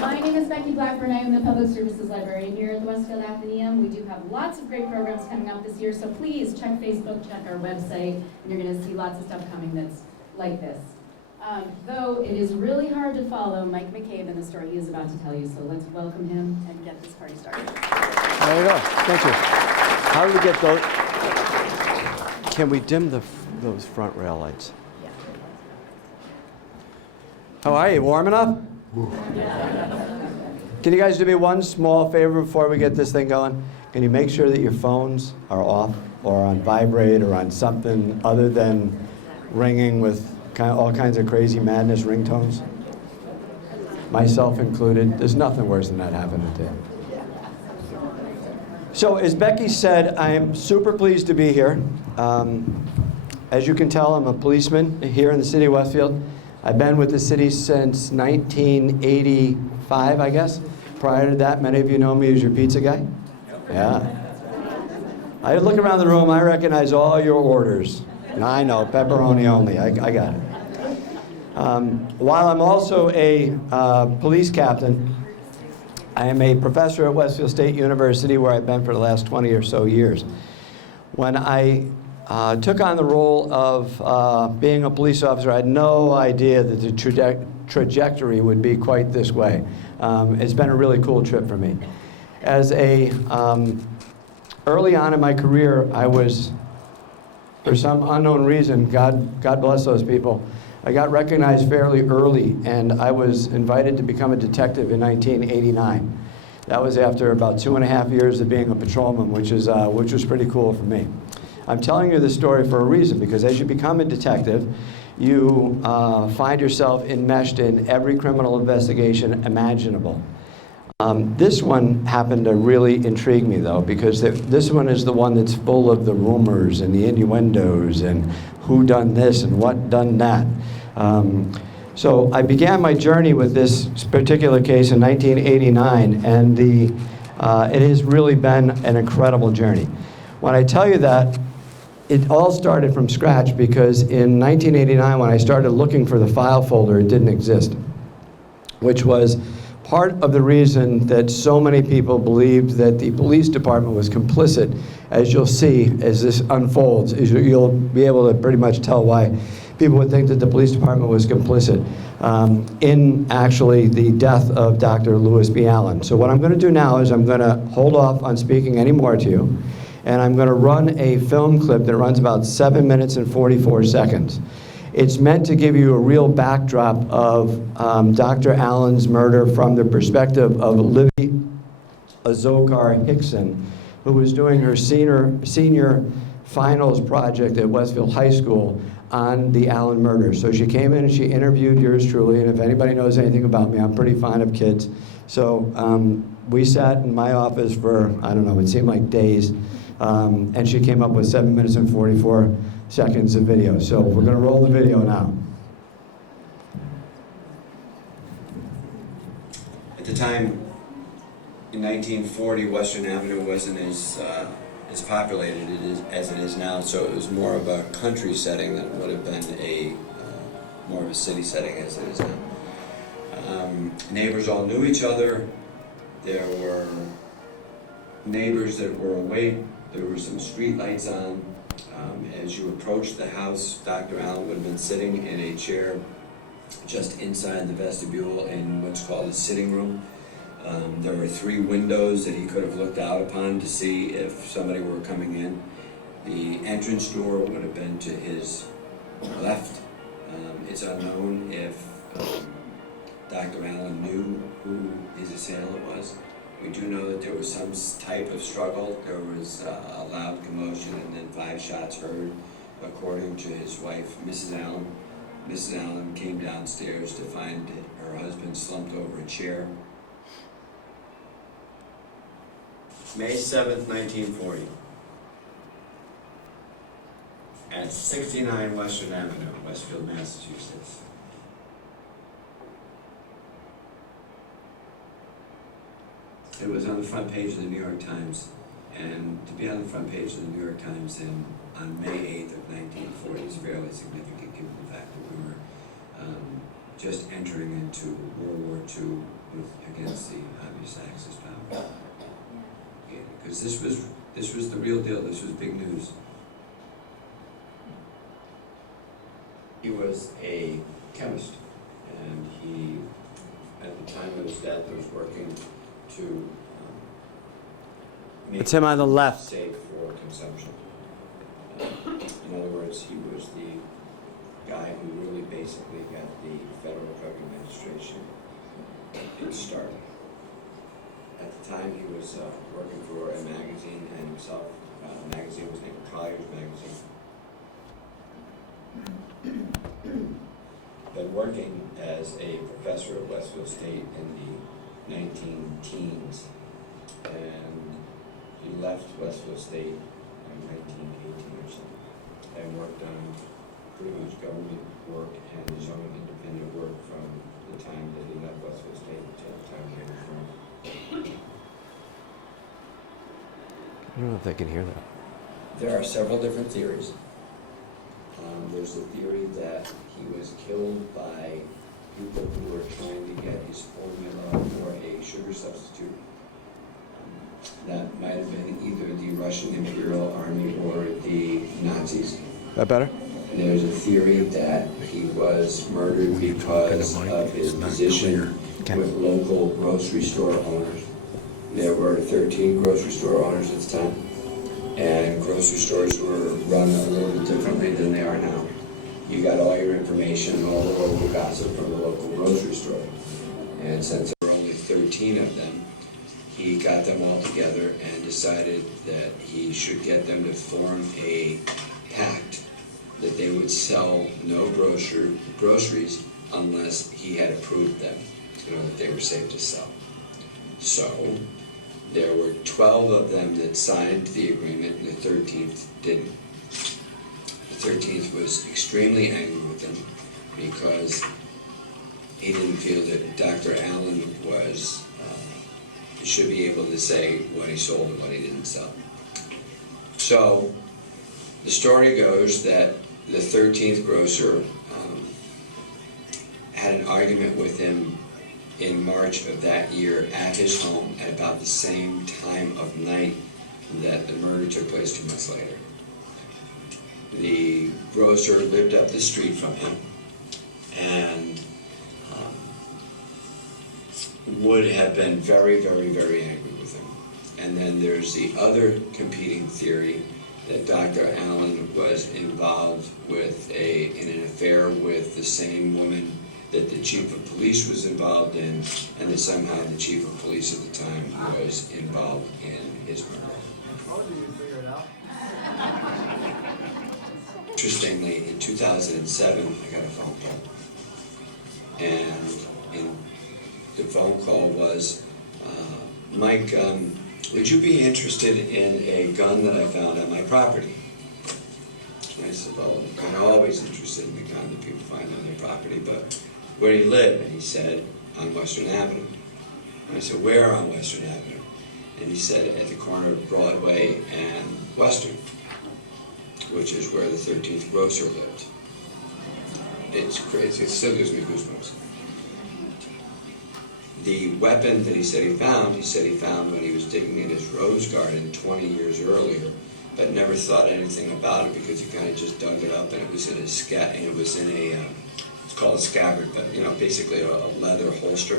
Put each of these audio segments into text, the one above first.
My name is Becky Blackburn. I am the Public Services Librarian here at the Westfield Athenaeum. We do have lots of great programs coming up this year, so please check Facebook, check our website, and you're going to see lots of stuff coming that's like this. Though it is really hard to follow Mike McCabe and the story he is about to tell you, so let's welcome him and get this party started. There you go. Thank you. How do we get those? Can we dim those front rail lights? Yeah. How are you? Warm enough? Can you guys do me one small favor before we get this thing going? Can you make sure that your phones are off or on vibrate or on something other than ringing with all kinds of crazy madness ringtones? Myself included. There's nothing worse than that happening to you. So as Becky said, I am super pleased to be here. As you can tell, I'm a policeman here in the city of Westfield. I've been with the city since 1985, I guess. Prior to that, many of you know me as your pizza guy. Yeah. I look around the room, I recognize all your orders. And I know, pepperoni only, I got it. While I'm also a police captain, I am a professor at Westfield State University, where I've been for the last 20 or so years. When I took on the role of being a police officer, I had no idea that the trajectory would be quite this way. It's been a really cool trip for me. As early on in my career, I was, for some unknown reason, God bless those people, I got recognized fairly early, and I was invited to become a detective in 1989. That was after about 2.5 years of being a patrolman, which was pretty cool for me. I'm telling you this story for a reason, because as you become a detective, you find yourself enmeshed in every criminal investigation imaginable. This one happened to really intrigue me, though, because this one is the one that's full of the rumors and the innuendos and who done this and what done that. So I began my journey with this particular case in 1989, and it has really been an incredible journey. When I tell you that, it all started from scratch, because in 1989, when I started looking for the file folder, it didn't exist, which was part of the reason that so many people believed that the police department was complicit. As you'll see as this unfolds, you'll be able to pretty much tell why people would think that the police department was complicit in actually the death of Dr. Lewis B. Allen. So what I'm going to do now is I'm going to hold off on speaking any more to you, and I'm going to run a film clip that runs about 7 minutes and 44 seconds. It's meant to give you a real backdrop of Dr. Allen's murder from the perspective of Libby Azokar Hickson, who was doing her senior finals project at Westfield High School on the Allen murder. So she came in and she interviewed yours truly, and if anybody knows anything about me, I'm pretty fond of kids. So we sat in my office for, I don't know, it seemed like days, and she came up with 7 minutes and 44 seconds of video. So we're going to roll the video now. At the time, in 1940, Western Avenue wasn't as populated as it is now, so it was more of a country setting than it would have been more of a city setting as it is now. Neighbors all knew each other. There were neighbors that were awake. There were some street lights on. As you approached the house, Dr. Allen would have been sitting in a chair just inside the vestibule in what's called a sitting room. There were 3 windows that he could have looked out upon to see if somebody were coming in. The entrance door would have been to his left. It's unknown if Dr. Allen knew who his assailant was. We do know that there was some type of struggle. There was a loud commotion and then 5 shots heard, according to his wife, Mrs. Allen. Mrs. Allen came downstairs to find her husband slumped over a chair. May 7th, 1940, at 69 Western Avenue, Westfield, Massachusetts. It was on the front page of the New York Times, and to be on the front page of the New York Times on May 8th of 1940 is fairly significant, given the fact that we were just entering into World War II against the obvious Axis power. Because this was the real deal. This was big news. He was a chemist, and he, at the time of his death, was working to make It's him on the left. safe for consumption. In other words, he was the guy who really basically got the Federal Drug Administration its start. At the time, he was working for a magazine, and himself, the magazine was named Collier's Magazine. Been working as a professor at Westfield State in the 19-teens, and he left Westfield State in 1918 or something, and worked on pretty much government work and his own independent work from the time that he left Westfield State until the time he returned. I don't know if they can hear that. There are several different theories. There's the theory that he was killed by people who were trying to get his formula for a sugar substitute. That might have been either the Russian Imperial Army or the Nazis. That better? There's a theory that he was murdered because of his position with local grocery store owners. There were 13 grocery store owners at the time, and grocery stores were run a little bit differently than they are now. You got all your information and all the local gossip from the local grocery store. And since there were only 13 of them, he got them all together and decided that he should get them to form a pact that they would sell no groceries unless he had approved them, that they were safe to sell. So there were 12 of them that signed the agreement, and the 13th didn't. The 13th was extremely angry with them because he didn't feel that Dr. Allen should be able to say what he sold and what he didn't sell. So the story goes that the 13th grocer had an argument with him in March of that year at his home at about the same time of night that the murder took place 2 months later. The grocer lived up the street from him and would have been very, very, very angry with him. And then there's the other competing theory that Dr. Allen was involved with in an affair with the same woman that the chief of police was involved in, and that somehow the chief of police at the time was involved in his murder. How do you figure it out? Interestingly, in 2007, I got a phone call, and the phone call was, Mike, would you be interested in a gun that I found on my property? And I said, well, I'm always interested in the gun that people find on their property, but where do you live? And he said, on Western Avenue. And I said, where on Western Avenue? And he said, at the corner of Broadway and Western, which is where the 13th grocer lived. It's crazy, it still gives me goosebumps. The weapon that he said he found when he was digging in his rose garden 20 years earlier, but never thought anything about it because he kind of just dug it up, and it was in a it's called a scabbard, but basically a leather holster.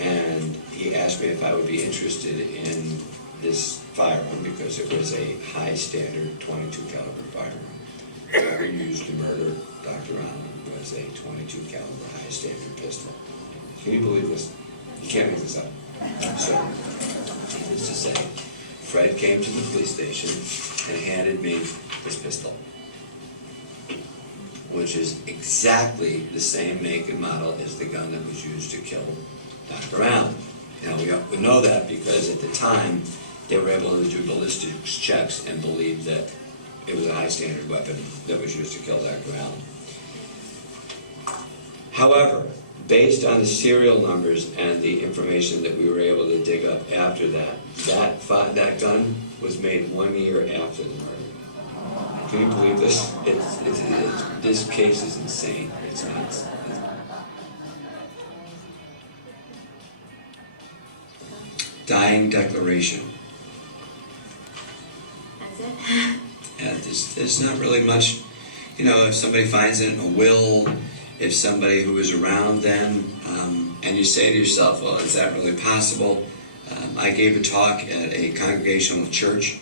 And he asked me if I would be interested in this firearm because it was a high standard 22 caliber firearm. Whoever used to murder Dr. Allen was a 22 caliber high standard pistol. Can you believe this? You can't make this up. So, needless to say, Fred came to the police station and handed me this pistol, which is exactly the same make and model as the gun that was used to kill Dr. Allen. Now, we know that because at the time, they were able to do ballistics checks and believe that it was a high standard weapon that was used to kill Dr. Allen. However, based on the serial numbers and the information that we were able to dig up after that, that gun was made 1 year after the murder. Can you believe this? This case is insane. It's nuts. dying declaration. That's it? And there's not really much, you know, if somebody finds it in a will, if somebody who was around then, and you say to yourself, well, is that really possible? I gave a talk at a congregational church,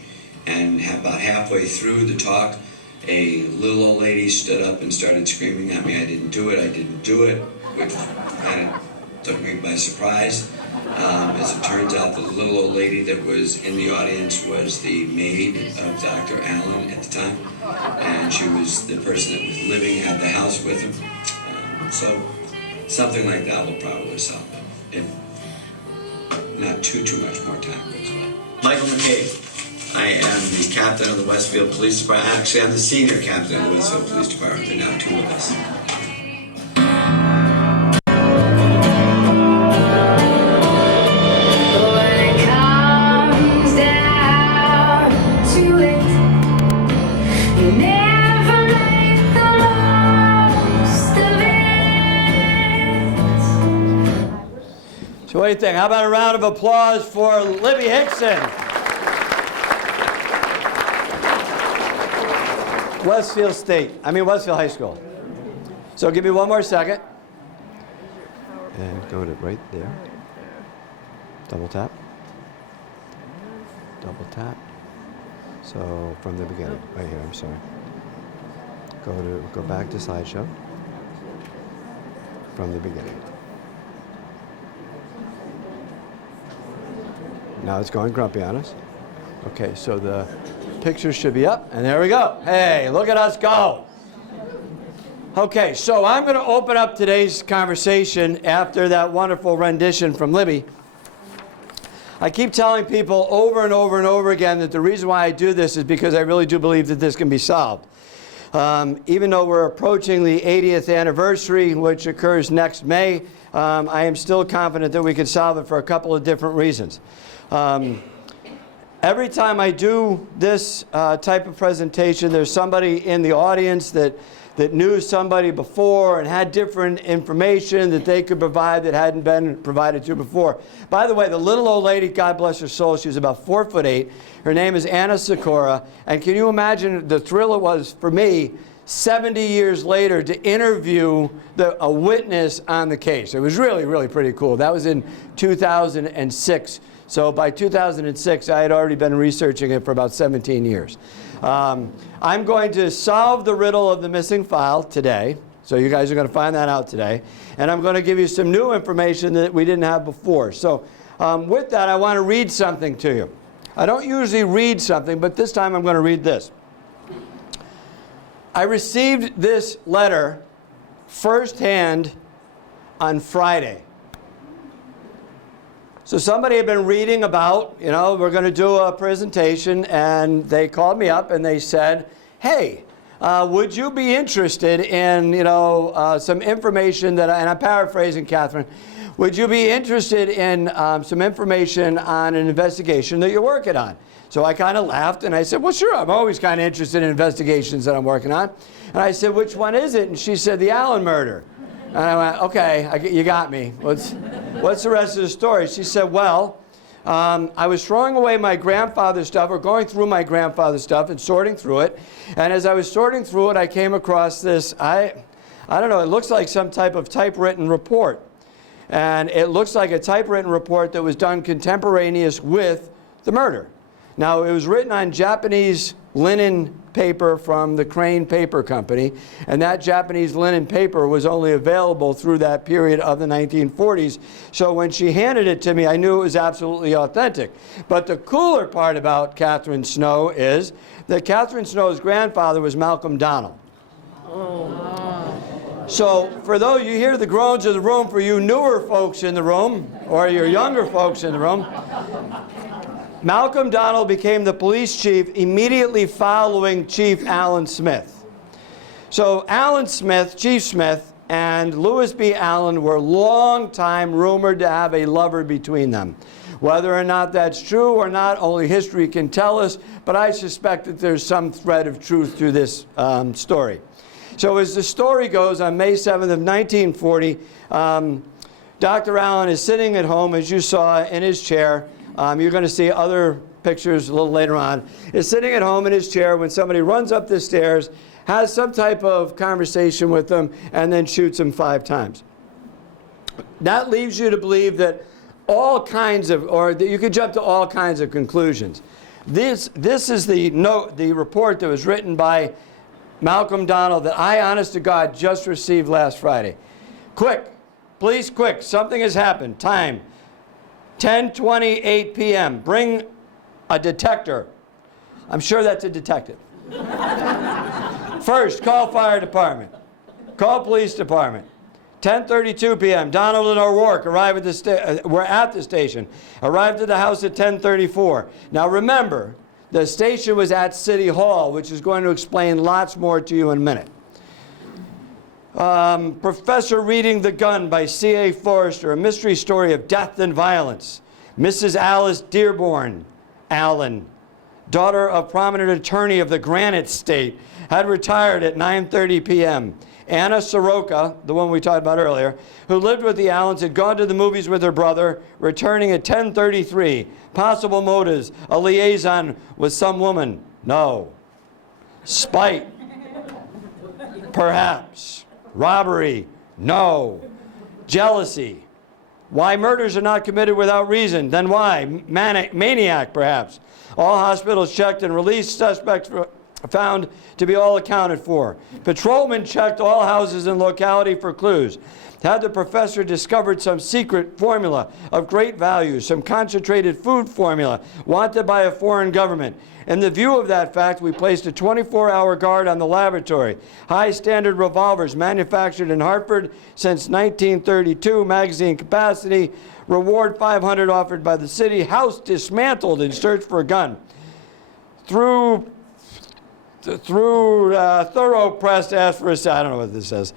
and about halfway through the talk, a little old lady stood up and started screaming at me, I didn't do it, which kind of took me by surprise. As it turns out, the little old lady that was in the audience was the maid of Dr. Allen at the time, and she was the person that was living at the house with him. So something like that will probably solve it, if not too much more time goes by. Michael McCabe. I am the captain of the Westfield Police Department. Actually, I'm the senior captain of the Westfield Police Department. There are now two of us. So what do you think? How about a round of applause for Libby Hickson? Westfield High School. So give me one more second. And go to right there. Double tap. Double tap. So from the beginning, right here, I'm sorry. Go back to slideshow. From the beginning. Now it's going grumpy on us. Okay, so the picture should be up, and there we go. Hey, look at us go. Okay, so I'm going to open up today's conversation after that wonderful rendition from Libby. I keep telling people over and over and over again that the reason why I do this is because I really do believe that this can be solved. Even though we're approaching the 80th anniversary, which occurs next May, I am still confident that we can solve it for a couple of different reasons. Every time I do this type of presentation, there's somebody in the audience that knew somebody before and had different information that they could provide that hadn't been provided to before. By the way, the little old lady, God bless her soul, she was about 4'8". Her name is Anna Sikora. And can you imagine the thrill it was for me 70 years later to interview a witness on the case? It was really, really pretty cool. That was in 2006. So by 2006, I had already been researching it for about 17 years. I'm going to solve the riddle of the missing file today. So you guys are going to find that out today. And I'm going to give you some new information that we didn't have before. So with that, I want to read something to you. I don't usually read something, but this time I'm going to read this. I received this letter firsthand on Friday. So somebody had been reading about, we're going to do a presentation, and they called me up and they said, hey, would you be interested in, some information and I'm paraphrasing, Catherine, would you be interested in some information on an investigation that you're working on? So I kind of laughed and I said, well, sure, I'm always kind of interested in investigations that I'm working on. And I said, which one is it? And she said, the Allen murder. And I went, okay, you got me. What's the rest of the story? She said, well, I was throwing away my grandfather's stuff, or going through my grandfather's stuff and sorting through it. And as I was sorting through it, I came across this, I don't know, it looks like some type of typewritten report. And it looks like a typewritten report that was done contemporaneous with the murder. Now, it was written on Japanese linen paper from the Crane Paper Company, and that Japanese linen paper was only available through that period of the 1940s. So when she handed it to me, I knew it was absolutely authentic. But the cooler part about Catherine Snow is that Catherine Snow's grandfather was Malcolm Donald. So for those, you hear the groans of the room, for you newer folks in the room, or your younger folks in the room, Malcolm Donald became the police chief immediately following Chief Allen Smith. So Allen Smith, Chief Smith, and Lewis B. Allen were long time rumored to have a lover between them. Whether or not that's true or not, only history can tell us, but I suspect that there's some thread of truth to this story. So as the story goes, on May 7th of 1940, Dr. Allen is sitting at home, as you saw, in his chair, you're going to see other pictures a little later on, is sitting at home in his chair when somebody runs up the stairs, has some type of conversation with them, and then shoots him 5 times. That leaves you to believe that all kinds of, or that you could jump to all kinds of conclusions. This is the report that was written by Malcolm Donald that I, honest to God, just received last Friday. Quick, please, quick, something has happened. Time, 10:28 p.m. Bring a detector. I'm sure that's a detective. First, call fire department. Call police department. 10:32 p.m. Donald and O'Rourke arrive at were at the station. Arrived at the house at 10:34. Now remember, the station was at City Hall, which is going to explain lots more to you in a minute. Professor Reading the Gun by C.A. Forrester, a mystery story of death and violence. Mrs. Alice Dearborn Allen, daughter of prominent attorney of the Granite State, had retired at 9:30 p.m. Anna Soroka, the one we talked about earlier, who lived with the Allens, had gone to the movies with her brother, returning at 10:33. Possible motives: a liaison with some woman. No. Spite. Perhaps. Robbery. No. Jealousy. Why murders are not committed without reason? Then why? Maniac, perhaps. All hospitals checked and released. Suspects found to be all accounted for. Patrolmen checked all houses and locality for clues. Had the professor discovered some secret formula of great value, some concentrated food formula wanted by a foreign government? In the view of that fact, we placed a 24-hour guard on the laboratory. High-standard revolvers manufactured in Hartford since 1932, magazine capacity, reward $500 offered by the city, house dismantled in search for a gun. Through thorough press to ask for a, I don't know what this says.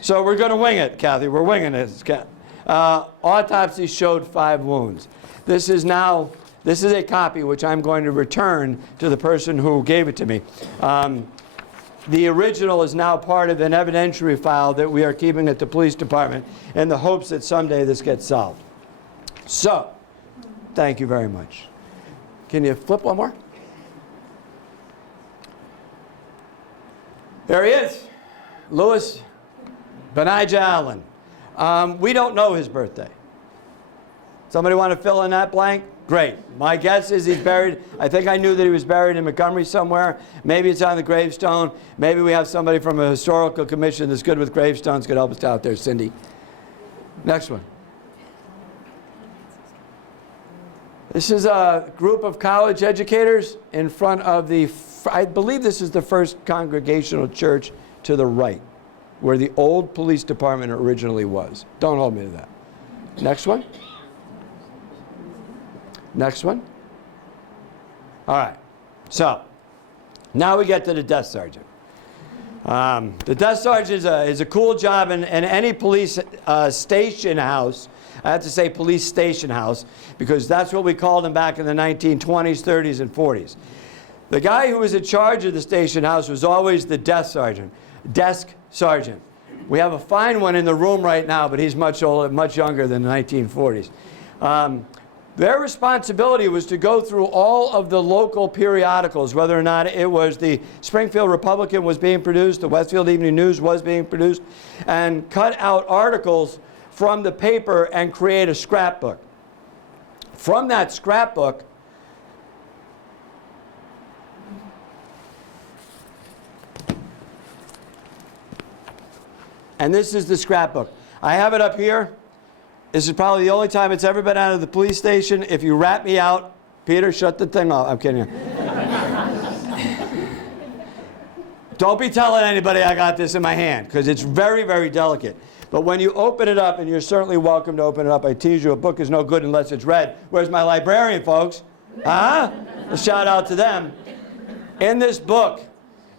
So we're going to wing it, Kathy. We're winging it. Autopsy showed 5 wounds. This is a copy which I'm going to return to the person who gave it to me. The original is now part of an evidentiary file that we are keeping at the police department in the hopes that someday this gets solved. So, thank you very much. Can you flip one more? There he is, Louis Benijah Allen. We don't know his birthday. Somebody want to fill in that blank? Great. My guess is he's buried, I think I knew that he was buried in Montgomery somewhere. Maybe it's on the gravestone. Maybe we have somebody from a historical commission that's good with gravestones could help us out there, Cindy. Next one. This is a group of college educators in front of I believe this is the first Congregational church to the right, where the old police department originally was. Don't hold me to that. Next one. Next one. All right. So, now we get to the desk sergeant. The desk sergeant is a cool job in any police station house. I have to say police station house because that's what we called them back in the 1920s, 30s, and 40s. The guy who was in charge of the station house was always the desk sergeant. We have a fine one in the room right now, but he's much older, much younger than the 1940s. Their responsibility was to go through all of the local periodicals, whether or not it was the Springfield Republican was being produced, the Westfield Evening News was being produced, and cut out articles from the paper and create a scrapbook. From that scrapbook, and this is the scrapbook. I have it up here. This is probably the only time it's ever been out of the police station. If you rat me out, Peter, shut the thing off. I'm kidding you. Don't be telling anybody I got this in my hand, because it's very, very delicate. But when you open it up, and you're certainly welcome to open it up, I tease you, a book is no good unless it's read. Where's my librarian, folks? Huh? A shout out to them. In this book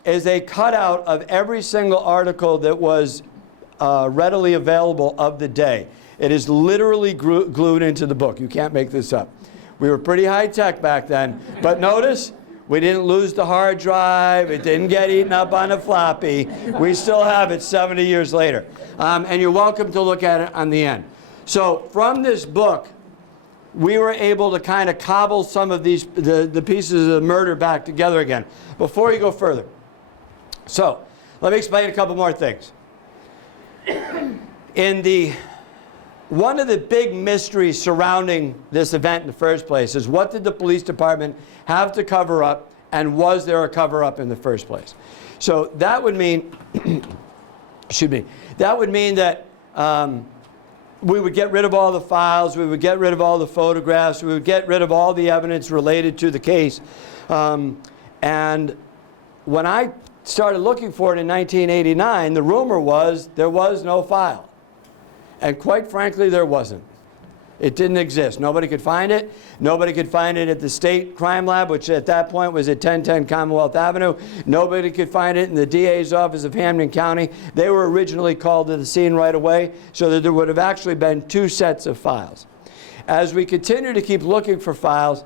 is a cutout of every single article that was readily available of the day. It is literally glued into the book. You can't make this up. We were pretty high tech back then. But notice, we didn't lose the hard drive. It didn't get eaten up on a floppy. We still have it 70 years later. And you're welcome to look at it on the end. So from this book, we were able to kind of cobble some of these, the pieces of the murder back together again. Before you go further, so let me explain a couple more things. One of the big mysteries surrounding this event in the first place is, what did the police department have to cover up, and was there a cover-up in the first place? So that would mean, excuse me, that would mean that we would get rid of all the files, we would get rid of all the photographs, we would get rid of all the evidence related to the case. And when I started looking for it in 1989, the rumor was there was no file. And quite frankly, there wasn't. It didn't exist. Nobody could find it. Nobody could find it at the state crime lab, which at that point was at 1010 Commonwealth Avenue. Nobody could find it in the DA's office of Hampden County. They were originally called to the scene right away, so that there would have actually been 2 sets of files. As we continue to keep looking for files,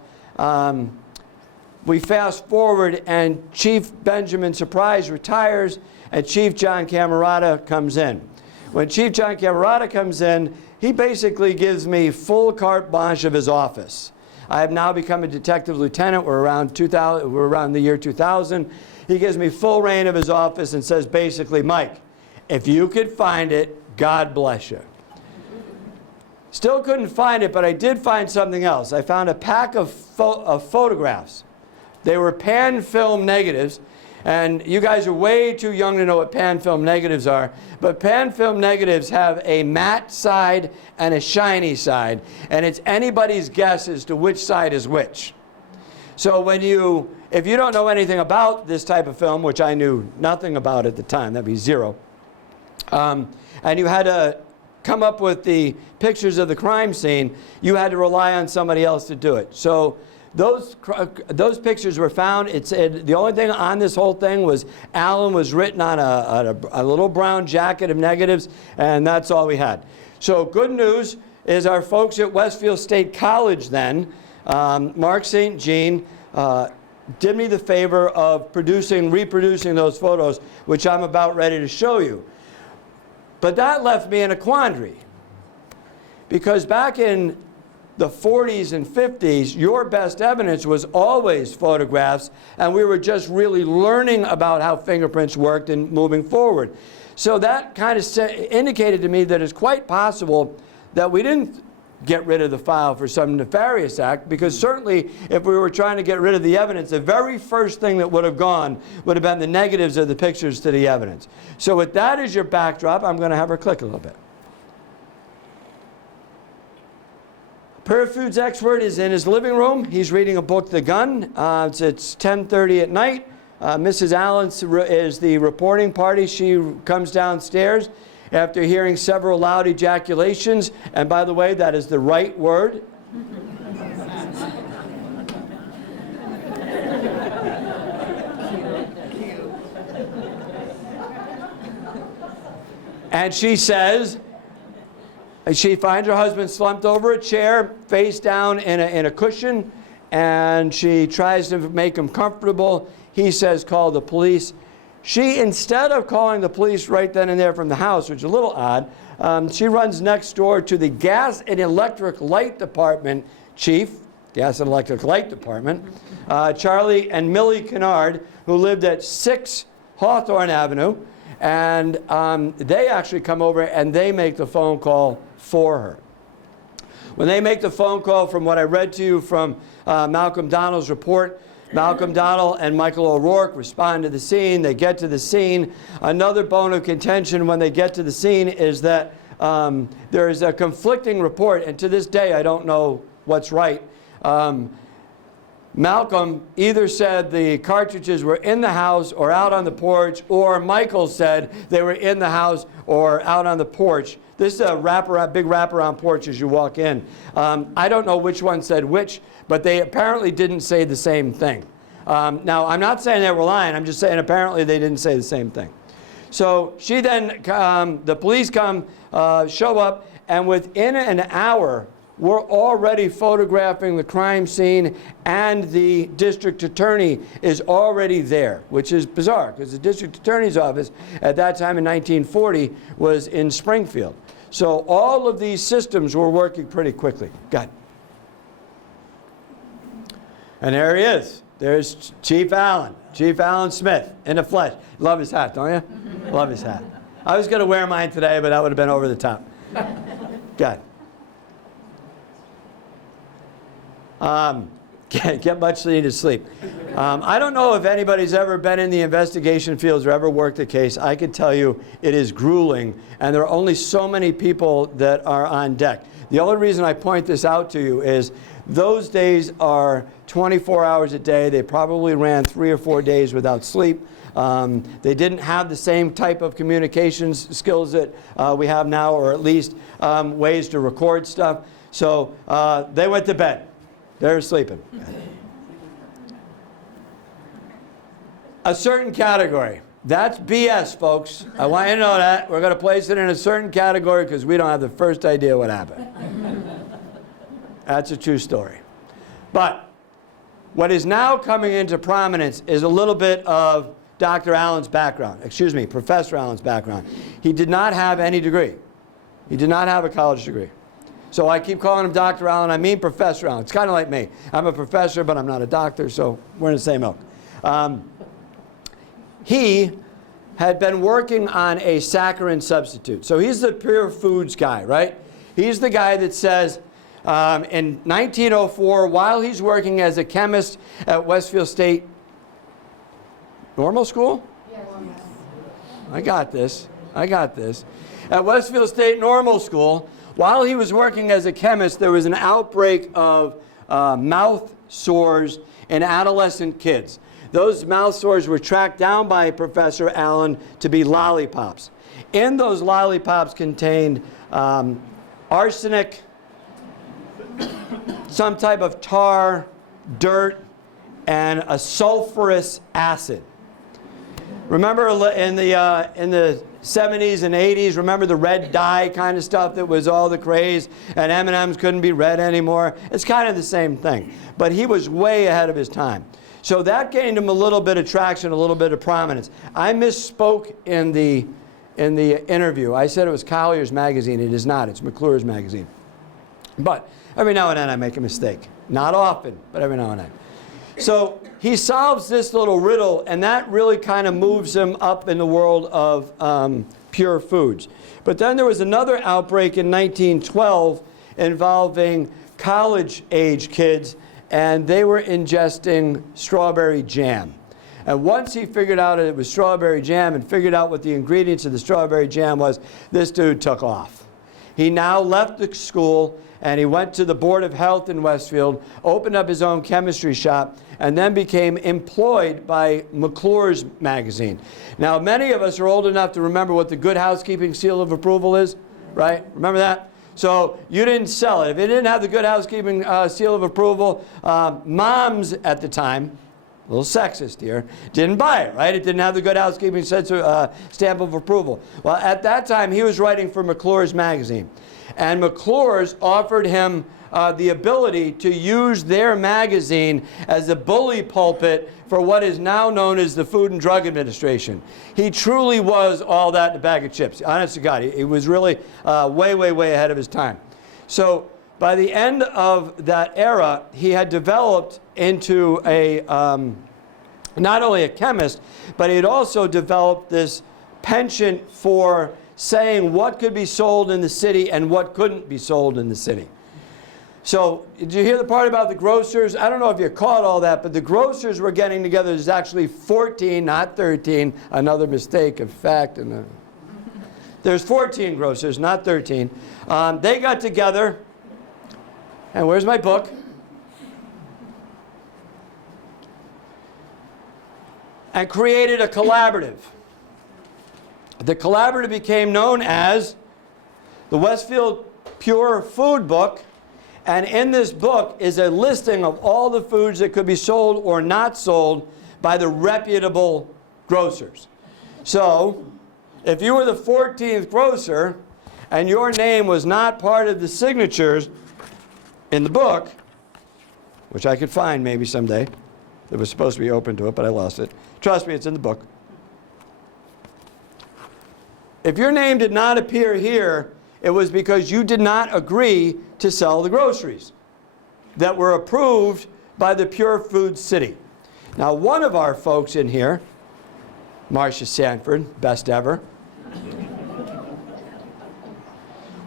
we fast forward, and Chief Benjamin Surprise retires, and Chief John Camerata comes in. When Chief John Camerata comes in, he basically gives me full carte blanche of his office. I have now become a detective lieutenant. We're around the year 2000. He gives me full reign of his office and says basically, Mike, if you could find it, God bless you. Still couldn't find it, but I did find something else. I found a pack of photographs. They were pan film negatives. And you guys are way too young to know what pan film negatives are, but pan film negatives have a matte side and a shiny side, and it's anybody's guess as to which side is which. So if you don't know anything about this type of film, which I knew nothing about at the time, that'd be 0, and you had to come up with the pictures of the crime scene, you had to rely on somebody else to do it. So those pictures were found. The only thing on this whole thing was Allen was written on a little brown jacket of negatives, and that's all we had. So good news is our folks at Westfield State College then, Mark St. Jean, did me the favor of reproducing those photos, which I'm about ready to show you. But that left me in a quandary, because back in the 40s and 50s, your best evidence was always photographs, and we were just really learning about how fingerprints worked and moving forward. So that kind of indicated to me that it's quite possible that we didn't get rid of the file for some nefarious act, because certainly if we were trying to get rid of the evidence, the very first thing that would have gone would have been the negatives of the pictures to the evidence. So with that as your backdrop, I'm going to have her click a little bit. Parafoods expert is in his living room. He's reading a book, The Gun. It's 10:30 at night. Mrs. Allen is the reporting party. She comes downstairs after hearing several loud ejaculations. And by the way, that is the right word. And she says, she finds her husband slumped over a chair, face down in a cushion, and she tries to make him comfortable. He says, call the police. She, instead of calling the police right then and there from the house, which is a little odd, she runs next door to the gas and electric light department chief, gas and electric light department, Charlie and Millie Kennard, who lived at 6 Hawthorne Avenue, and they actually come over and they make the phone call for her. When they make the phone call, from what I read to you from Malcolm Donnell's report, Malcolm Donnell and Michael O'Rourke respond to the scene. They get to the scene. Another bone of contention when they get to the scene is that there is a conflicting report, and to this day I don't know what's right. Malcolm either said the cartridges were in the house or out on the porch, or Michael said they were in the house or out on the porch. This is a big wraparound porch as you walk in. I don't know which one said which, but they apparently didn't say the same thing. Now, I'm not saying they were lying. I'm just saying apparently they didn't say the same thing. So she then, the police come, show up, and within an hour, we're already photographing the crime scene, and the district attorney is already there, which is bizarre because the district attorney's office at that time in 1940 was in Springfield. So all of these systems were working pretty quickly. Go ahead. And there he is. There's Chief Allen Smith in the flesh. Love his hat, don't you? Love his hat. I was going to wear mine today, but that would have been over the top. Good. Get much needed sleep. I don't know if anybody's ever been in the investigation fields or ever worked a case. I can tell you it is grueling, and there are only so many people that are on deck. The only reason I point this out to you is those days are 24 hours a day. They probably ran 3 or 4 days without sleep. They didn't have the same type of communications skills that we have now, or at least ways to record stuff. So they went to bed. They're sleeping. A certain category. That's BS, folks. I want you to know that. We're going to place it in a certain category because we don't have the first idea what happened. That's a true story. But what is now coming into prominence is a little bit of Dr. Allen's background. Excuse me, Professor Allen's background. He did not have any degree. He did not have a college degree. So I keep calling him Dr. Allen. I mean Professor Allen. It's kind of like me. I'm a professor, but I'm not a doctor, so we're in the same ilk. He had been working on a saccharin substitute. So he's the pure foods guy, right? He's the guy that says, in 1904, while he's working as a chemist at Westfield State Normal School? Yes. I got this. At Westfield State Normal School, while he was working as a chemist, there was an outbreak of mouth sores in adolescent kids. Those mouth sores were tracked down by Professor Allen to be lollipops. In those lollipops contained arsenic, some type of tar, dirt, and a sulfurous acid. Remember in the 70s and 80s, remember the red dye kind of stuff that was all the craze, and M&Ms couldn't be red anymore? It's kind of the same thing. But he was way ahead of his time. So that gained him a little bit of traction, a little bit of prominence. I misspoke in the interview. I said it was Collier's magazine. It is not. It's McClure's magazine. But every now and then I make a mistake. Not often, but every now and then. So he solves this little riddle, and that really kind of moves him up in the world of pure foods. But then there was another outbreak in 1912 involving college-age kids, and they were ingesting strawberry jam. And once he figured out it was strawberry jam and figured out what the ingredients of the strawberry jam was, this dude took off. He now left the school and he went to the Board of Health in Westfield, opened up his own chemistry shop, and then became employed by McClure's magazine. Now, many of us are old enough to remember what the Good Housekeeping Seal of Approval is, right? Remember that? So you didn't sell it. If it didn't have the Good Housekeeping Seal of Approval, moms at the time, a little sexist here, didn't buy it, right? It didn't have the Good Housekeeping stamp of approval. Well, at that time, he was writing for McClure's magazine. And McClure's offered him the ability to use their magazine as a bully pulpit for what is now known as the Food and Drug Administration. He truly was all that in a bag of chips. Honest to God, he was really way, way, way ahead of his time. So by the end of that era, he had developed into a not only a chemist, but he had also developed this penchant for saying what could be sold in the city and what couldn't be sold in the city. So, did you hear the part about the grocers? I don't know if you caught all that, but the grocers were getting together. There's actually 14, not 13. Another mistake of fact. There's 14 grocers, not 13. They got together, and where's my book? And created a collaborative. The collaborative became known as the Westfield Pure Food Book, and in this book is a listing of all the foods that could be sold or not sold by the reputable grocers. So, if you were the 14th grocer and your name was not part of the signatures in the book, which I could find maybe someday, that was supposed to be open to it, but I lost it. Trust me, it's in the book. If your name did not appear here, it was because you did not agree to sell the groceries that were approved by the Pure Food City. Now, one of our folks in here, Marcia Sanford, best ever,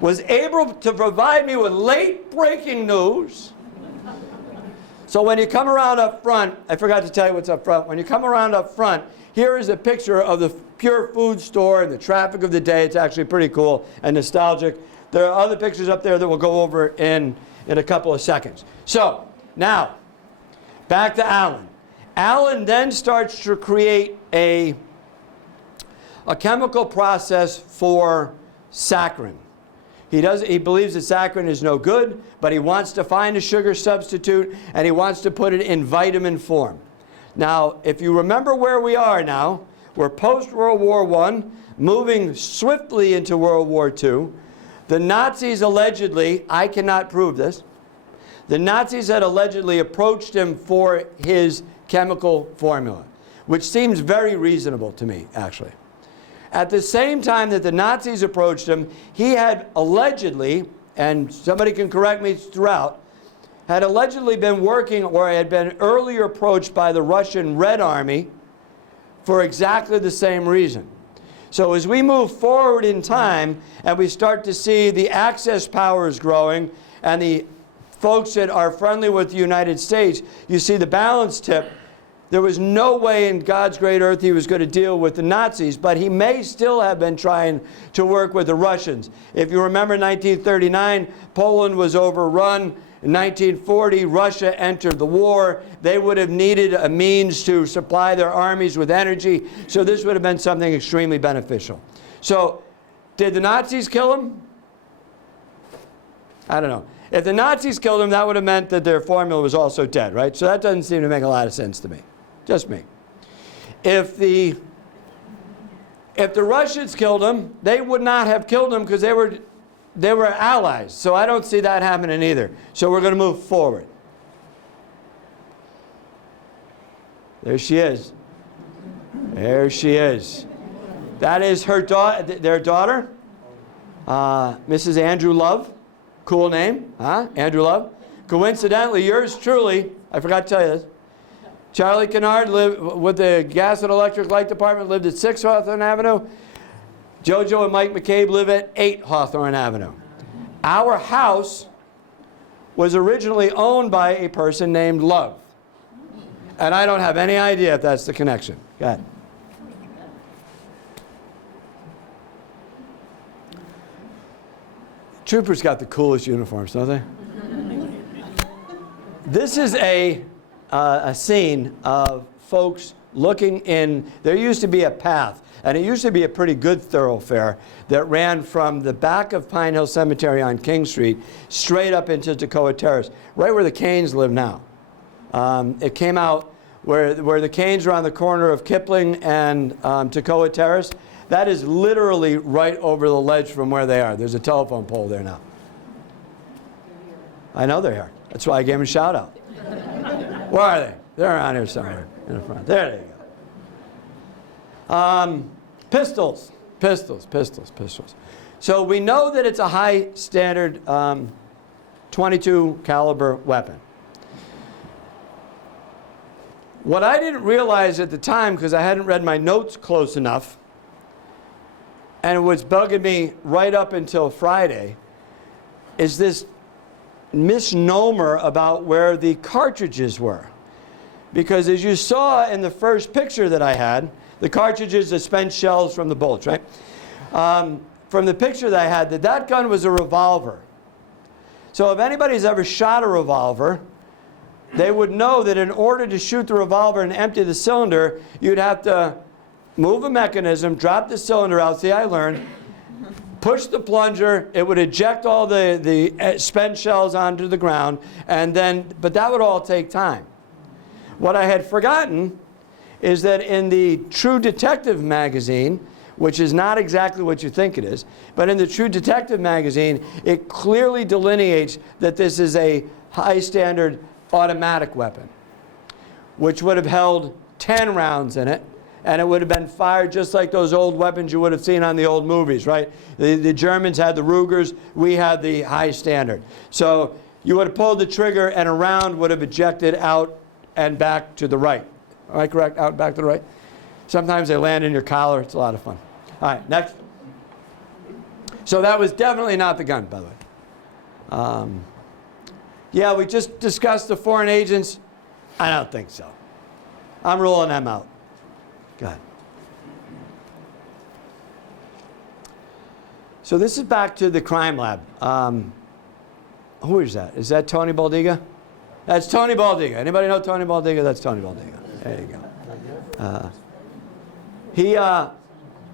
was able to provide me with late breaking news. So when you come around up front, I forgot to tell you what's up front. When you come around up front, here is a picture of the Pure Food store and the traffic of the day. It's actually pretty cool and nostalgic. There are other pictures up there that we'll go over in a couple of seconds. So now, back to Alan. Alan then starts to create a chemical process for saccharin. He believes that saccharin is no good, but he wants to find a sugar substitute, and he wants to put it in vitamin form. Now, if you remember where we are now, we're post-World War I, moving swiftly into World War II. The Nazis allegedly, I cannot prove this, the Nazis had allegedly approached him for his chemical formula, which seems very reasonable to me, actually. At the same time that the Nazis approached him, he had allegedly, and somebody can correct me throughout, had allegedly been working or had been earlier approached by the Russian Red Army for exactly the same reason. So as we move forward in time and we start to see the Axis powers growing and the folks that are friendly with the United States, you see the balance tip. There was no way in God's great earth he was going to deal with the Nazis, but he may still have been trying to work with the Russians. If you remember 1939, Poland was overrun. In 1940, Russia entered the war. They would have needed a means to supply their armies with energy, so this would have been something extremely beneficial. So, did the Nazis kill him? I don't know. If the Nazis killed him, that would have meant that their formula was also dead, right? So that doesn't seem to make a lot of sense to me. Just me. If the Russians killed him, they would not have killed him because they were allies. So I don't see that happening either. So we're going to move forward. There she is. There she is. That is their daughter, Mrs. Andrew Love. Cool name, huh? Andrew Love. Coincidentally, yours truly, I forgot to tell you this, Charlie Kennard lived with the Gas and Electric Light Department, lived at 6 Hawthorne Avenue. Jojo and Mike McCabe live at 8 Hawthorne Avenue. Our house was originally owned by a person named Love. And I don't have any idea if that's the connection. Go ahead. Troopers got the coolest uniforms, don't they? This is a scene of folks looking in. There used to be a path, and it used to be a pretty good thoroughfare that ran from the back of Pine Hill Cemetery on King Street straight up into Toccoa Terrace, right where the Canes live now. It came out where the Canes are on the corner of Kipling and Toccoa Terrace. That is literally right over the ledge from where they are. There's a telephone pole there now. I know they're here. That's why I gave them a shout out. Where are they? They're around here somewhere in the front. There they go. Pistols. So we know that it's a high standard 22 caliber weapon. What I didn't realize at the time, because I hadn't read my notes close enough, and it was bugging me right up until Friday, is this misnomer about where the cartridges were. Because as you saw in the first picture that I had, the cartridges, the spent shells from the bullets, right? From the picture that I had, that gun was a revolver. So if anybody's ever shot a revolver, they would know that in order to shoot the revolver and empty the cylinder, you'd have to move a mechanism, drop the cylinder out, see I learned, push the plunger, it would eject all the spent shells onto the ground, and then, but that would all take time. What I had forgotten is that in the True Detective magazine, which is not exactly what you think it is, but in the True Detective magazine, it clearly delineates that this is a high standard automatic weapon, which would have held 10 rounds in it, and it would have been fired just like those old weapons you would have seen on the old movies, right? The Germans had the Rugers, we had the high standard. So you would have pulled the trigger and a round would have ejected out and back to the right. Am I correct? Out and back to the right? Sometimes they land in your collar. It's a lot of fun. All right, next. So that was definitely not the gun, by the way. Yeah, we just discussed the foreign agents. I don't think so. I'm ruling them out. Go ahead. So this is back to the crime lab. Who is that? Is that Tony Baldiga? That's Tony Baldiga. Anybody know Tony Baldiga? That's Tony Baldiga. There you go.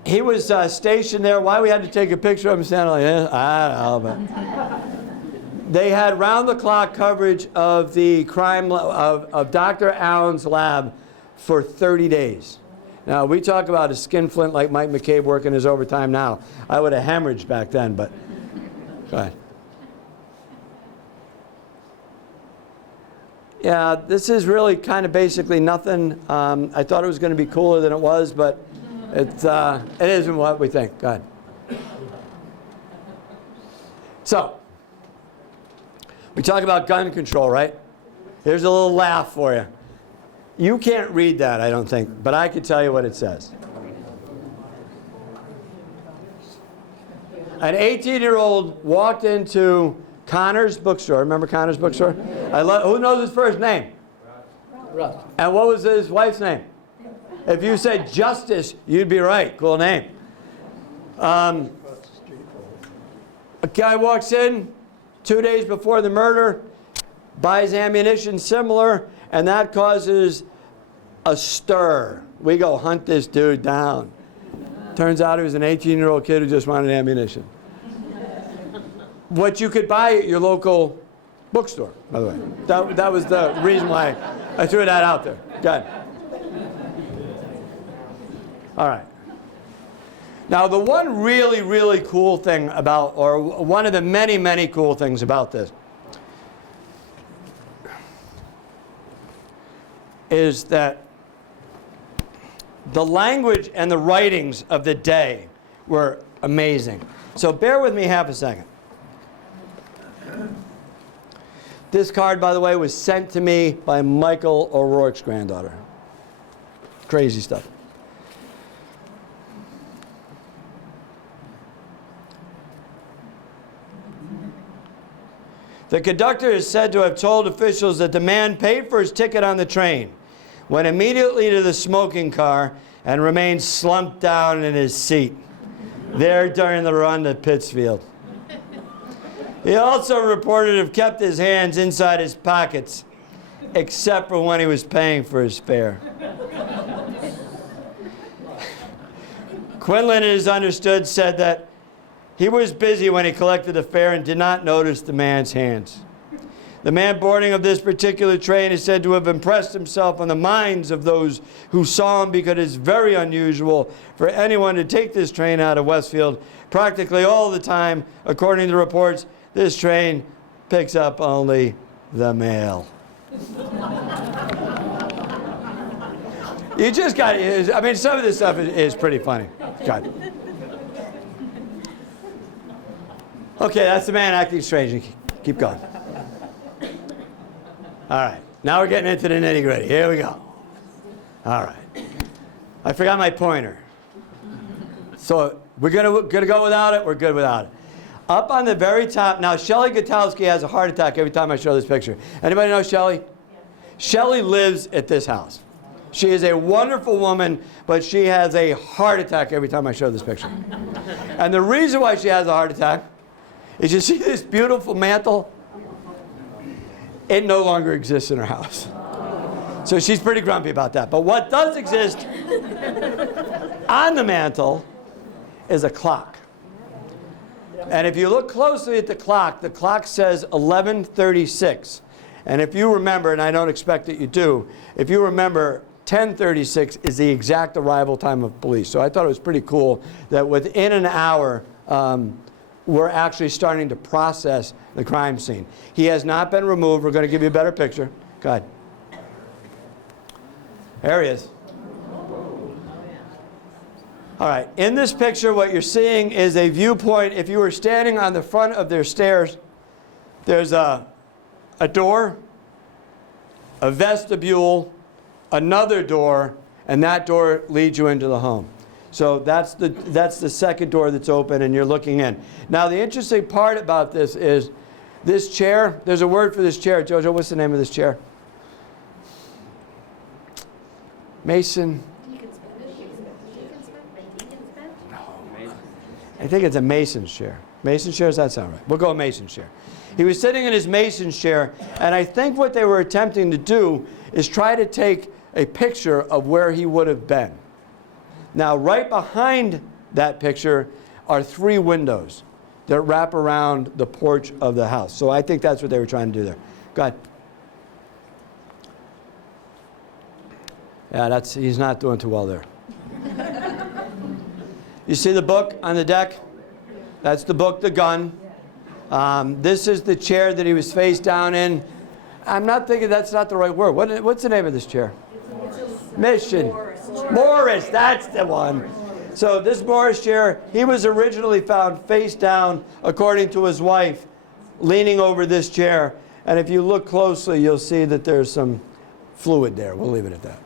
He was stationed there. Why we had to take a picture of him standing like this, I don't know. But they had round-the-clock coverage of the crime of Dr. Allen's lab for 30 days. Now, we talk about a skinflint like Mike McCabe working his overtime now. I would have hemorrhaged back then, but go ahead. Yeah, this is really kind of basically nothing. I thought it was going to be cooler than it was, but it isn't what we think. Go ahead. So, we talk about gun control, right? Here's a little laugh for you. You can't read that, I don't think, but I can tell you what it says. An 18-year-old walked into Connor's bookstore. Remember Connor's bookstore? Who knows his first name? Russ. And what was his wife's name? If you said Justice, you'd be right. Cool name. A guy walks in 2 days before the murder, buys ammunition similar, and that causes a stir. We go hunt this dude down. Turns out he was an 18-year-old kid who just wanted ammunition. What you could buy at your local bookstore, by the way. That was the reason why I threw that out there. Go ahead. All right. Now, the one really, really cool thing about, or one of the many, many cool things about this, is that the language and the writings of the day were amazing. So bear with me half a second. This card, by the way, was sent to me by Michael O'Rourke's granddaughter. Crazy stuff. The conductor is said to have told officials that the man paid for his ticket on the train, went immediately to the smoking car, and remained slumped down in his seat there during the run to Pittsfield. He also reported to have kept his hands inside his pockets, except for when he was paying for his fare. Quinlan, it is understood, said that he was busy when he collected the fare and did not notice the man's hands. The man boarding of this particular train is said to have impressed himself on the minds of those who saw him because it's very unusual for anyone to take this train out of Westfield. Practically all the time, according to reports, this train picks up only the mail. You just got, I mean, some of this stuff is pretty funny. God. Okay, that's the man acting strange. Keep going. All right, now we're getting into the nitty-gritty. Here we go. All right. I forgot my pointer. So we're gonna go without it. We're good without it. Up on the very top, now Shelley Gutowski has a heart attack every time I show this picture. Anybody know Shelley? Shelley lives at this house. She is a wonderful woman, but she has a heart attack every time I show this picture. And the reason why she has a heart attack is, you see this beautiful mantle? It no longer exists in her house. So she's pretty grumpy about that. But what does exist on the mantle is a clock. And if you look closely at the clock says 11:36. And if you remember, and I don't expect that you do, if you remember, 10:36 is the exact arrival time of police. So I thought it was pretty cool that within an hour, we're actually starting to process the crime scene. He has not been removed. We're going to give you a better picture. Go ahead. There he is. All right. In this picture, what you're seeing is a viewpoint. If you were standing on the front of their stairs, there's a a door, a vestibule, another door, and that door leads you into the home. So that's the second door that's open, and you're looking in. Now, the interesting part about this is this chair. There's a word for this chair. Jojo, what's the name of this chair? Mason. I think it's a Mason's chair. Mason's chair, does that sound right? We'll go Mason's chair. He was sitting in his Mason's chair, and I think what they were attempting to do is try to take a picture of where he would have been. Now, right behind that picture are 3 windows that wrap around the porch of the house. So I think that's what they were trying to do there. Go ahead. Yeah, he's not doing too well there. You see the book on the deck? That's the book, The Gun. This is the chair that he was face down in. I'm not thinking that's not the right word. What's the name of this chair? Mission. Morris, that's the one. So this Morris chair, he was originally found face down, according to his wife, leaning over this chair. And if you look closely, you'll see that there's some fluid there. We'll leave it at that.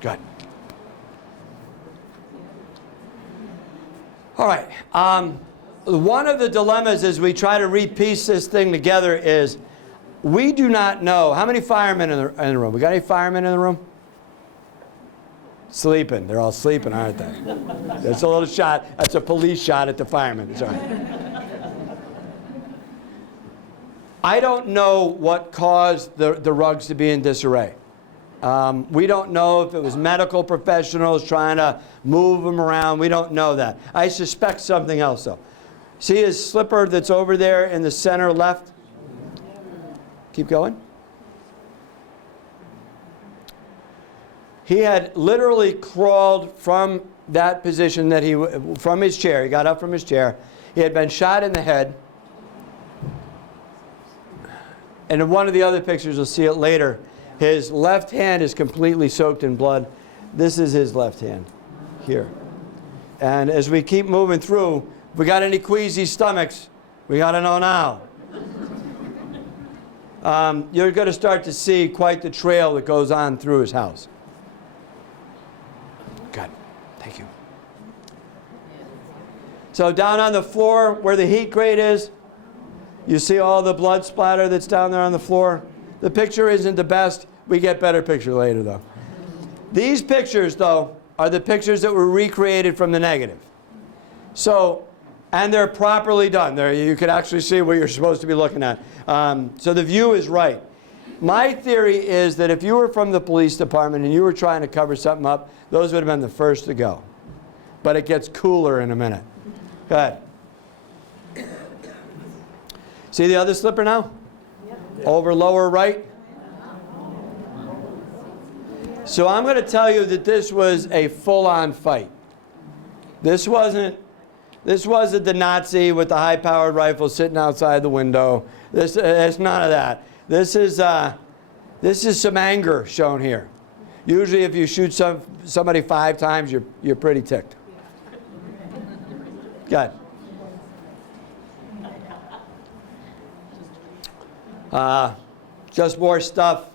Good. All right. One of the dilemmas as we try to repiece this thing together is we do not know. How many firemen in the room? We got any firemen in the room? Sleeping. They're all sleeping, aren't they? That's a little shot. That's a police shot at the firemen. It's all right. I don't know what caused the rugs to be in disarray. We don't know if it was medical professionals trying to move them around. We don't know that. I suspect something else, though. See his slipper that's over there in the center left? Keep going. He had literally crawled from that position from his chair. He got up from his chair. He had been shot in the head. And in one of the other pictures, you'll see it later, his left hand is completely soaked in blood. This is his left hand here. And as we keep moving through, if we got any queasy stomachs, we got to know now. You're going to start to see quite the trail that goes on through his house. Good. Thank you. So down on the floor where the heat grate is, you see all the blood splatter that's down there on the floor. The picture isn't the best. We get better picture later, though. These pictures, though, are the pictures that were recreated from the negative. So, and they're properly done. There, you can actually see what you're supposed to be looking at. So the view is right. My theory is that if you were from the police department and you were trying to cover something up, those would have been the first to go. But it gets cooler in a minute. Go ahead. See the other slipper now? Over lower right. So I'm going to tell you that this was a full-on fight. This wasn't the Nazi with the high-powered rifle sitting outside the window. It's none of that. This is some anger shown here. Usually, if you shoot somebody 5 times, you're pretty ticked. Good. Just more stuff.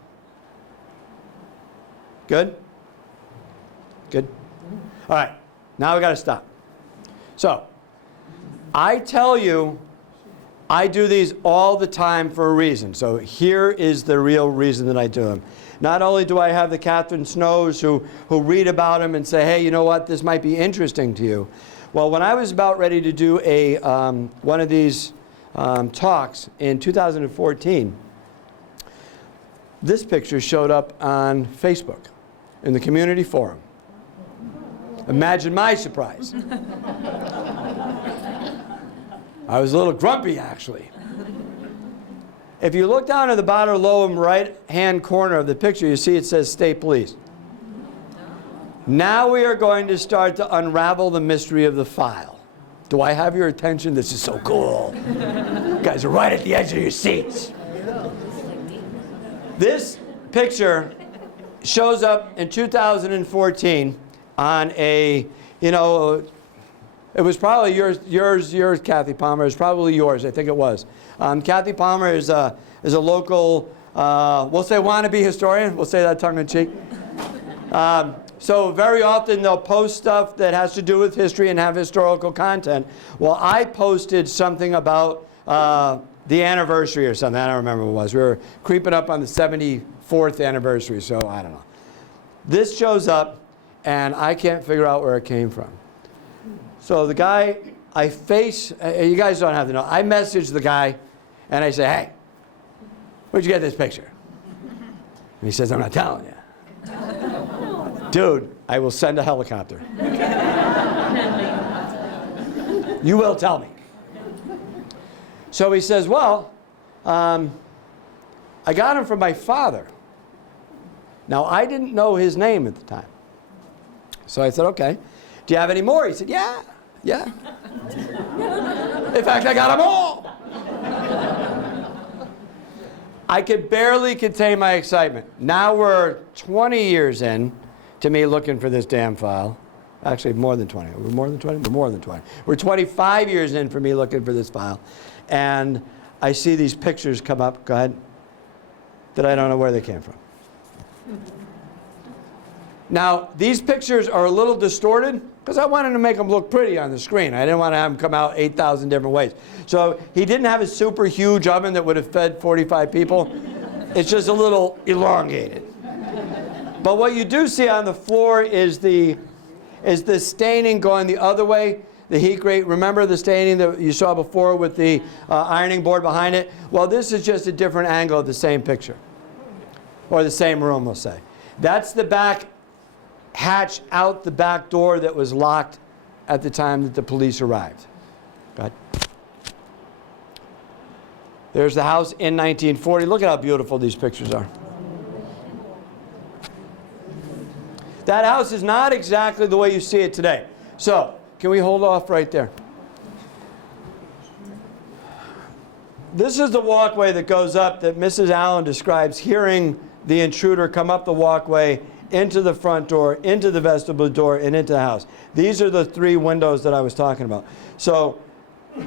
Good? Good? All right. Now we got to stop. So, I tell you, I do these all the time for a reason. So here is the real reason that I do them. Not only do I have the Catherine Snows who read about them and say, hey, you know what, this might be interesting to you. Well, when I was about ready to do one of these talks in 2014, this picture showed up on Facebook in the community forum. Imagine my surprise. I was a little grumpy, actually. If you look down at the bottom lower right-hand corner of the picture, you see it says State Police. Now we are going to start to unravel the mystery of the file. Do I have your attention? This is so cool. You guys are right at the edge of your seats. This picture shows up in 2014 on a It was probably yours, Kathy Palmer. It was probably yours. I think it was. Kathy Palmer is a local, we'll say wannabe historian. We'll say that tongue in cheek. So very often they'll post stuff that has to do with history and have historical content. Well, I posted something about the anniversary or something. I don't remember what it was. We were creeping up on the 74th anniversary, so I don't know. This shows up, and I can't figure out where it came from. So the guy, you guys don't have to know, I messaged the guy, and I say, hey, where'd you get this picture? And he says, I'm not telling you. Dude, I will send a helicopter. You will tell me. So he says, well, I got him from my father. Now, I didn't know his name at the time. So I said, okay. Do you have any more? He said, yeah. In fact, I got them all. I could barely contain my excitement. Now we're 20 years in to me looking for this damn file. Actually, more than 20. We're more than 20? We're more than 20. We're 25 years in for me looking for this file. And I see these pictures come up, go ahead, that I don't know where they came from. Now, these pictures are a little distorted because I wanted to make them look pretty on the screen. I didn't want to have them come out 8,000 different ways. So he didn't have a super huge oven that would have fed 45 people. It's just a little elongated. But what you do see on the floor is the staining going the other way, the heat grate. Remember the staining that you saw before with the ironing board behind it? Well, this is just a different angle of the same picture, or the same room, we'll say. That's the back hatch out the back door that was locked at the time that the police arrived. Go ahead. There's the house in 1940. Look at how beautiful these pictures are. That house is not exactly the way you see it today. So, can we hold off right there? This is the walkway that goes up that Mrs. Allen describes hearing the intruder come up the walkway into the front door, into the vestibule door, and into the house. These are the 3 windows that I was talking about. So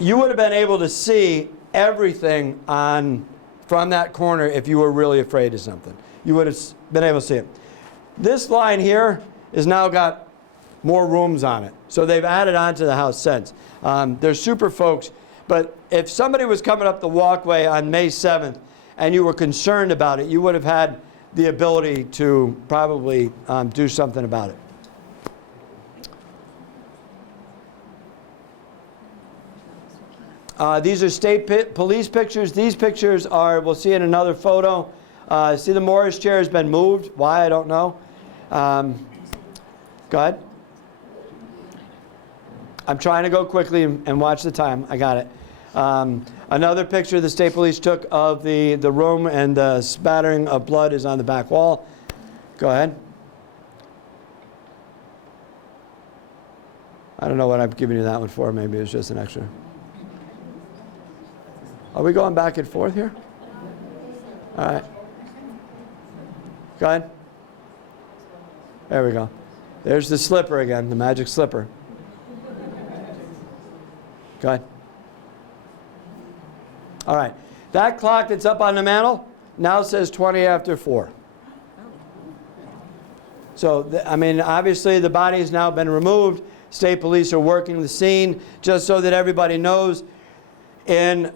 you would have been able to see everything from that corner if you were really afraid of something. You would have been able to see it. This line here has now got more rooms on it. So they've added on to the house since. They're super folks. But if somebody was coming up the walkway on May 7th and you were concerned about it, you would have had the ability to probably do something about it. These are state police pictures. These pictures are, we'll see in another photo. See the Morris chair has been moved. Why, I don't know. Go ahead. I'm trying to go quickly and watch the time. I got it. Another picture the state police took of the room, and the spattering of blood is on the back wall. Go ahead. I don't know what I'm giving you that one for. Maybe it's just an extra. Are we going back and forth here? All right. Go ahead. There we go. There's the slipper again, the magic slipper. Go ahead. All right. That clock that's up on the mantle now says 20 after 4. So, I mean, obviously the body has now been removed. State police are working the scene just so that everybody knows. In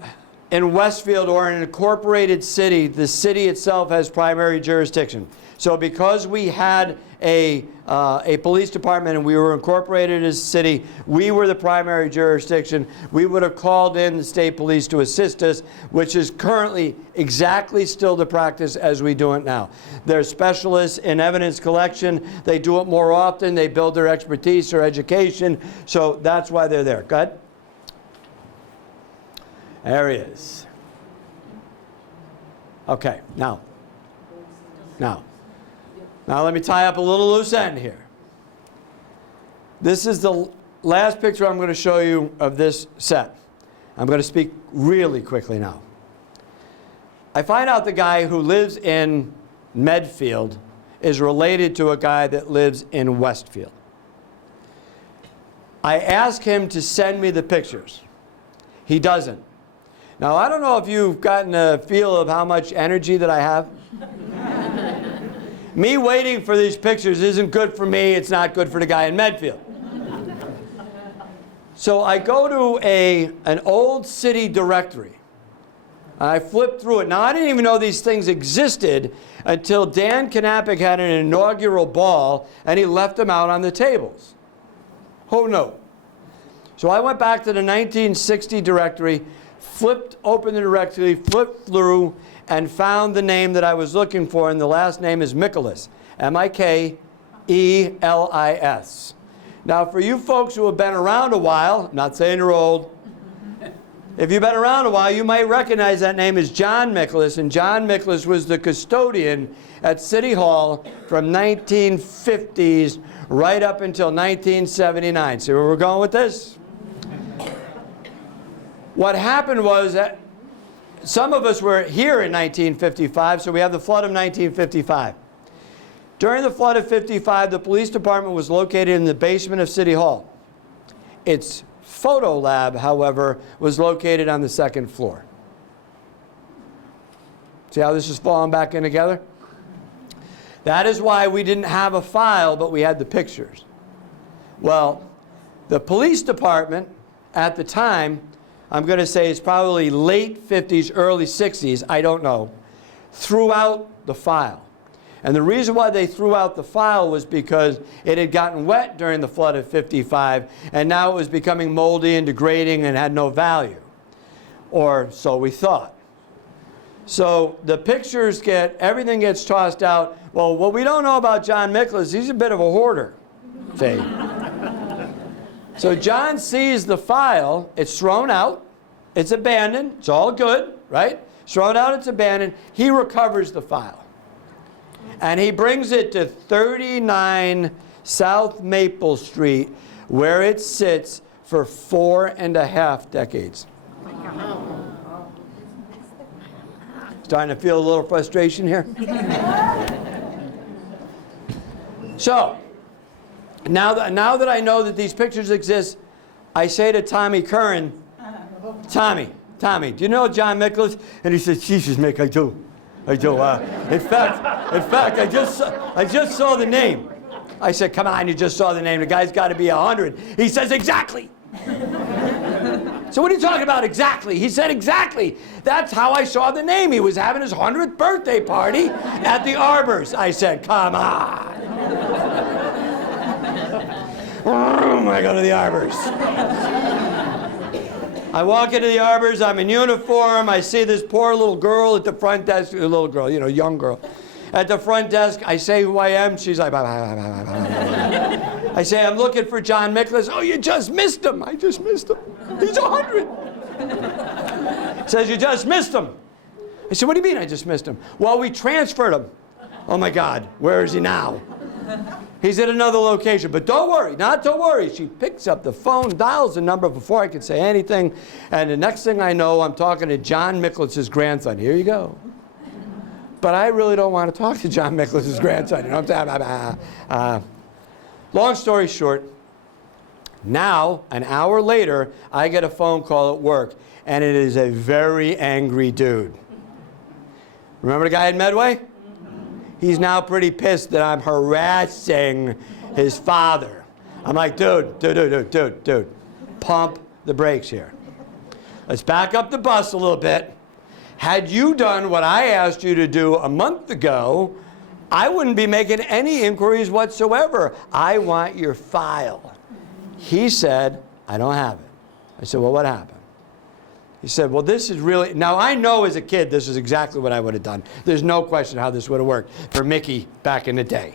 Westfield, or an incorporated city, the city itself has primary jurisdiction. So because we had a police department and we were incorporated as a city, we were the primary jurisdiction. We would have called in the state police to assist us, which is currently exactly still the practice as we do it now. They're specialists in evidence collection. They do it more often. They build their expertise or education. So that's why they're there. Go ahead. There he is. Okay, now let me tie up a little loose end here. This is the last picture I'm going to show you of this set. I'm going to speak really quickly now. I find out the guy who lives in Medfield is related to a guy that lives in Westfield. I ask him to send me the pictures. He doesn't. Now, I don't know if you've gotten a feel of how much energy that I have. Me waiting for these pictures isn't good for me. It's not good for the guy in Medfield. So I go to an old city directory. I flip through it. Now, I didn't even know these things existed until Dan Knappich had an inaugural ball, and he left them out on the tables. Who knew? So I went back to the 1960 directory, flipped open the directory, flipped through, and found the name that I was looking for, and the last name is Michaelis. M-I-K-E-L-I-S. Now, for you folks who have been around a while, I'm not saying you're old, if you've been around a while, you might recognize that name as John Michaelis, and John Michaelis was the custodian at City Hall from 1950s right up until 1979. See where we're going with this? What happened was that some of us were here in 1955, so we have the flood of 1955. During the flood of 55, the police department was located in the basement of City Hall. Its photo lab, however, was located on the second floor. See how this is falling back in together? That is why we didn't have a file, but we had the pictures. Well, the police department at the time, I'm going to say it's probably late 50s, early 60s, I don't know, threw out the file. And the reason why they threw out the file was because it had gotten wet during the flood of 55, and now it was becoming moldy and degrading and had no value. Or so we thought. So the pictures everything gets tossed out. Well, what we don't know about John Michaelis, he's a bit of a hoarder. See? So John sees the file, it's thrown out, it's abandoned, it's all good, right? It's thrown out, it's abandoned. He recovers the file. And he brings it to 39 South Maple Street, where it sits for 4.5 decades. Starting to feel a little frustration here? So, now that I know that these pictures exist, I say to Tommy Curran, Tommy, do you know John Michaelis? And he says, Jesus, Mick, I do. In fact, I just saw the name. I said, come on, you just saw the name. The guy's got to be 100. He says, exactly. So what are you talking about exactly? He said, exactly. That's how I saw the name. He was having his 100th birthday party at the Arbors. I said, come on. I go to the Arbors. I walk into the Arbors, I'm in uniform, I see this poor little girl at the front desk, a little girl, you know, young girl. At the front desk, I say who I am, she's like, I say, I'm looking for John Michaelis. Oh, you just missed him. I just missed him. He's 100. Says, you just missed him. I said, what do you mean I just missed him? Well, we transferred him. Oh my God, where is he now? He's at another location, but don't worry, not to worry. She picks up the phone, dials the number before I could say anything, and the next thing I know, I'm talking to John Michaelis' grandson. Here you go. But I really don't want to talk to John Michaelis' grandson. You know what I'm saying? Long story short, now, an hour later, I get a phone call at work, and it is a very angry dude. Remember the guy in Medway? He's now pretty pissed that I'm harassing his father. I'm like, dude, pump the brakes here. Let's back up the bus a little bit. Had you done what I asked you to do a month ago, I wouldn't be making any inquiries whatsoever. I want your file. He said, I don't have it. I said, well, what happened? He said, well, this is really, now I know as a kid this is exactly what I would have done. There's no question how this would have worked for Mickey back in the day.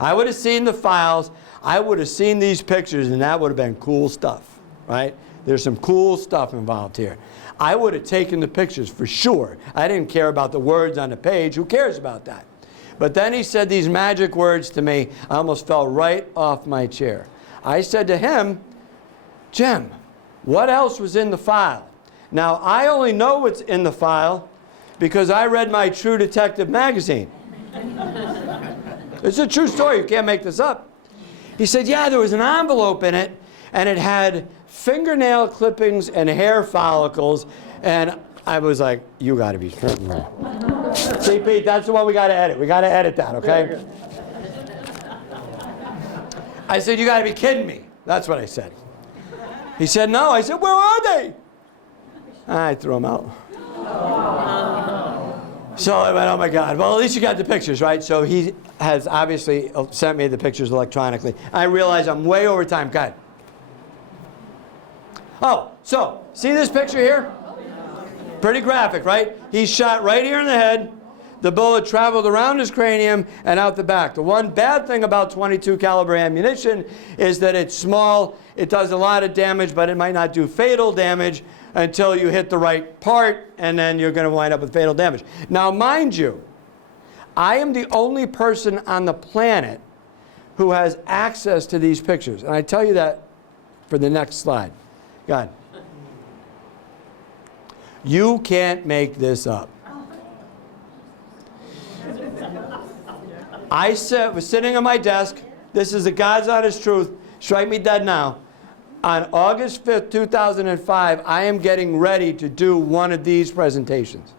I would have seen the files, I would have seen these pictures, and that would have been cool stuff, right? There's some cool stuff involved here. I would have taken the pictures for sure. I didn't care about the words on the page. Who cares about that? But then he said these magic words to me. I almost fell right off my chair. I said to him, Jim, what else was in the file? Now, I only know what's in the file because I read my True Detective magazine. It's a true story. You can't make this up. He said, yeah, there was an envelope in it, and it had fingernail clippings and hair follicles, and I was like, you got to be kidding me. See, Pete, that's the one we got to edit. We got to edit that, okay? I said, you got to be kidding me. That's what I said. He said, no. I said, where are they? I threw them out. So I went, oh my God. Well, at least you got the pictures, right? So he has obviously sent me the pictures electronically. I realize I'm way over time. Go ahead. Oh, so see this picture here? Pretty graphic, right? He's shot right here in the head. The bullet traveled around his cranium and out the back. The one bad thing about 22 caliber ammunition is that it's small. It does a lot of damage, but it might not do fatal damage until you hit the right part, and then you're going to wind up with fatal damage. Now, mind you, I am the only person on the planet who has access to these pictures. And I tell you that for the next slide. Go ahead. You can't make this up. I was sitting on my desk. This is the God's honest truth. Strike me dead now. On August 5th, 2005, I am getting ready to do one of these presentations.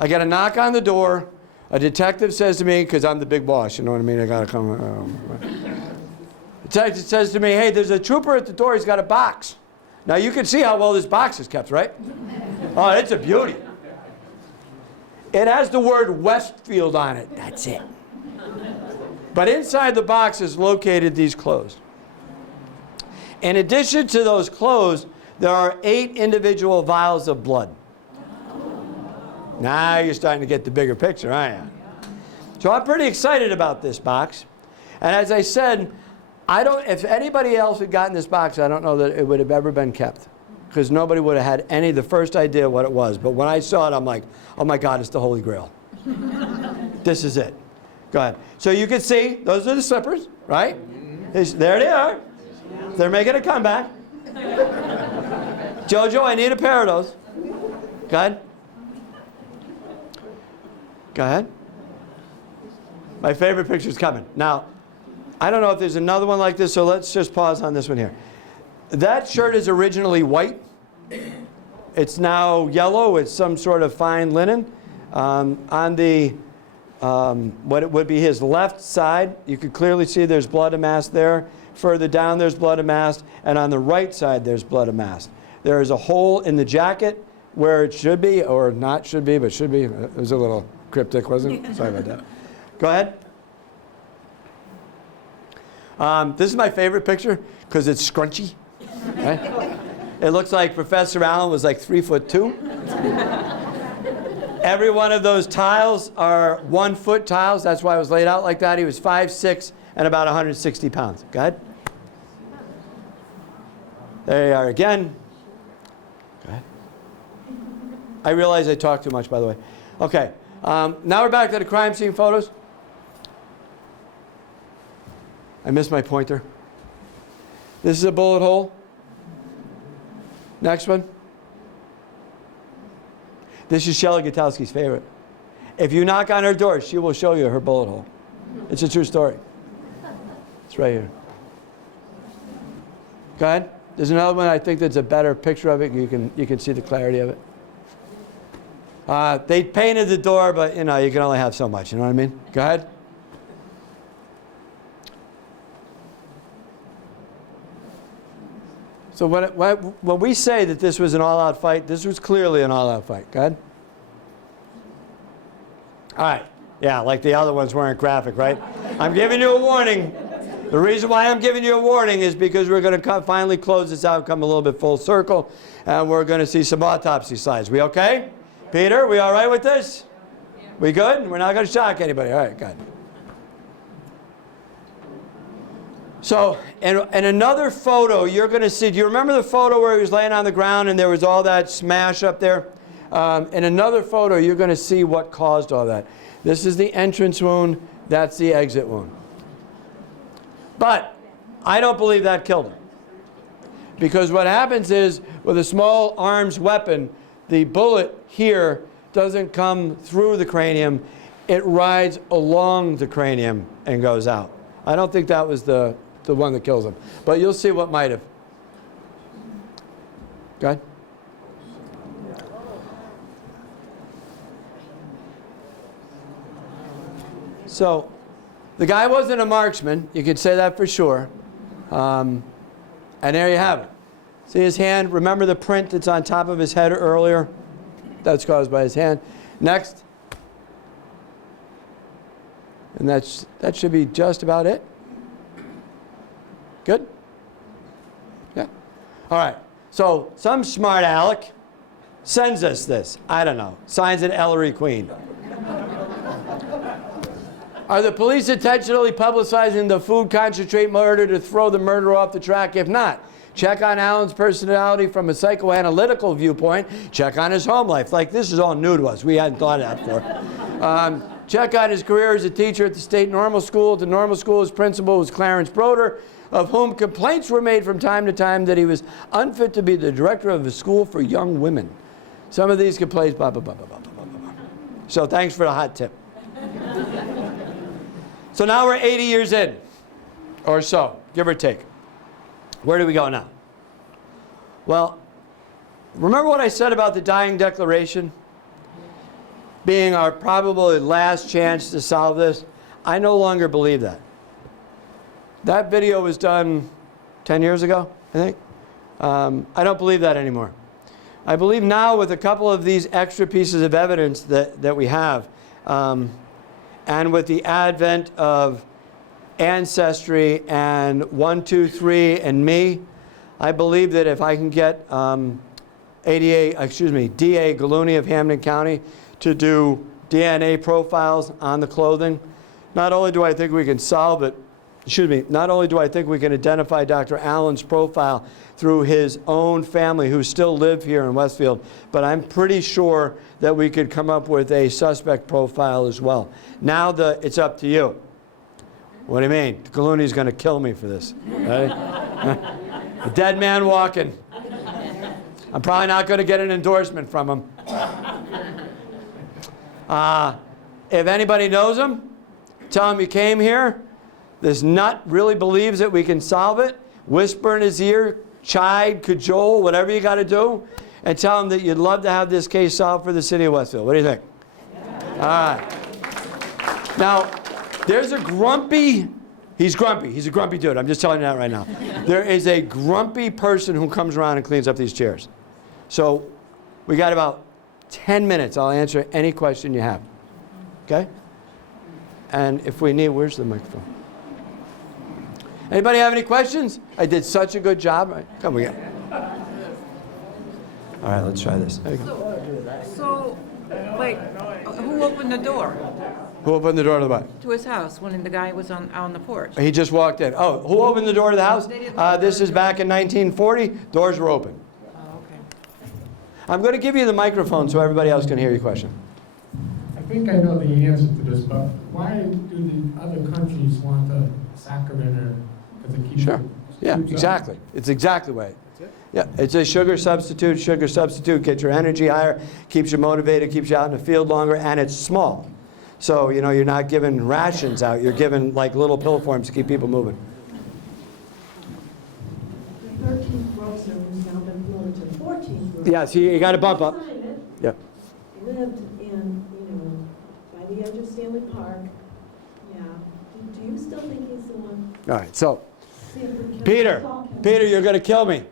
I get a knock on the door. A detective says to me, because I'm the big boss, you know what I mean? I got to come. Detective says to me, hey, there's a trooper at the door. He's got a box. Now, you can see how well this box is kept, right? Oh, it's a beauty. It has the word Westfield on it. That's it. But inside the box is located these clothes. In addition to those clothes, there are 8 individual vials of blood. Now you're starting to get the bigger picture, aren't you? So I'm pretty excited about this box. And as I said, if anybody else had gotten this box, I don't know that it would have ever been kept. Because nobody would have had the first idea what it was. But when I saw it, I'm like, oh my God, it's the Holy Grail. This is it. Go ahead. So you can see, those are the slippers, right? There they are. They're making a comeback. Jojo, I need a pair of those. Go ahead. Go ahead. My favorite picture's coming. Now, I don't know if there's another one like this, so let's just pause on this one here. That shirt is originally white. It's now yellow. It's some sort of fine linen. On the, what it would be his left side, you can clearly see there's blood amassed there. Further down, there's blood amassed. And on the right side, there's blood amassed. There is a hole in the jacket where it should be, or not should be, but should be. It was a little cryptic, wasn't it? Sorry about that. Go ahead. This is my favorite picture because it's scrunchy. Right? It looks like Professor Allen was like 3'2". Every one of those tiles are 1-foot tiles. That's why it was laid out like that. He was 5'6" and about 160 pounds. Go ahead. There you are again. Go ahead. I realize I talk too much, by the way. Okay. Now we're back to the crime scene photos. I missed my pointer. This is a bullet hole. Next one. This is Shelley Gutowski's favorite. If you knock on her door, she will show you her bullet hole. It's a true story. It's right here. Go ahead. There's another one I think that's a better picture of it. You can see the clarity of it. They painted the door, but you can only have so much. You know what I mean? Go ahead. So when we say that this was an all-out fight, this was clearly an all-out fight. Go ahead. All right. Yeah, like the other ones weren't graphic, right? I'm giving you a warning. The reason why I'm giving you a warning is because we're going to finally close this out, come a little bit full circle, and we're going to see some autopsy slides. We okay? Peter, we all right with this? Yeah. We good? We're not going to shock anybody. All right, good. So, in another photo, you're going to see, do you remember the photo where he was laying on the ground and there was all that smash up there? In another photo, you're going to see what caused all that. This is the entrance wound. That's the exit wound. But I don't believe that killed him. Because what happens is, with a small arms weapon, the bullet here doesn't come through the cranium. It rides along the cranium and goes out. I don't think that was the the one that kills him. But you'll see what might have. Go ahead. So, the guy wasn't a marksman. You could say that for sure. And there you have it. See his hand? Remember the print that's on top of his head earlier? That's caused by his hand. Next. And that should be just about it. Good? Yeah. All right. So some smart aleck sends us this. I don't know. Signs it Ellery Queen. Are the police intentionally publicizing the food concentrate murder to throw the murderer off the track? If not, check on Alan's personality from a psychoanalytical viewpoint. Check on his home life. Like, this is all new to us. We hadn't thought of that before. Check on his career as a teacher at the state normal school. At the normal school, his principal was Clarence Broder, of whom complaints were made from time to time that he was unfit to be the director of a school for young women. Some of these complaints, blah, blah, blah, blah, blah, blah, blah, blah. So thanks for the hot tip. So now we're 80 years in, or so, give or take. Where do we go now? Well, remember what I said about the dying declaration being our probably last chance to solve this? I no longer believe that. That video was done 10 years ago, I think. I don't believe that anymore. I believe now, with a couple of these extra pieces of evidence that we have, and with the advent of Ancestry and 123 and me, I believe that if I can get DA Gallooni of Hampden County to do DNA profiles on the clothing, not only do I think we can solve it, not only do I think we can identify Dr. Allen's profile through his own family who still live here in Westfield, but I'm pretty sure that we could come up with a suspect profile as well. Now it's up to you. What do you mean? Gallooni's going to kill me for this. Right? A dead man walking. I'm probably not going to get an endorsement from him. If anybody knows him, tell him you came here. This nut really believes that we can solve it. Whisper in his ear, chide, cajole, whatever you got to do, and tell him that you'd love to have this case solved for the city of Westfield. What do you think? Yeah. All right. Now, there's a grumpy, he's grumpy. He's a grumpy dude. I'm just telling you that right now. There is a grumpy person who comes around and cleans up these chairs. So we got about 10 minutes. I'll answer any question you have. Okay? And if we need, where's the microphone? Anybody have any questions? I did such a good job. Right, come we go. All right, let's try this. So, wait, who opened the door Who opened the door to the what? to his house when the guy was on the porch? He just walked in. Oh, who opened the door to the house? This is back in 1940. Doors were open. Oh, okay. I'm going to give you the microphone so everybody else can hear your question. I think I know the answer to this, but why do the other countries want the saccharin or, because it keeps Sure. it Yeah, shoots up? exactly. It's exactly right. Yeah, it's a sugar substitute. Sugar substitute gets your energy higher, keeps you motivated, keeps you out in the field longer, and it's small. So, you know, you're not giving rations out. You're giving like little pill forms to keep people moving. The 13th grocer who's now been promoted to 14th grocer. Yeah, so you got to bump up. Assignment, Yep. lived in, by the edge of Stanley Park. Yeah. Do you still think he's the one? All right, so See if we can Peter, talk him. Peter, you're going to kill me.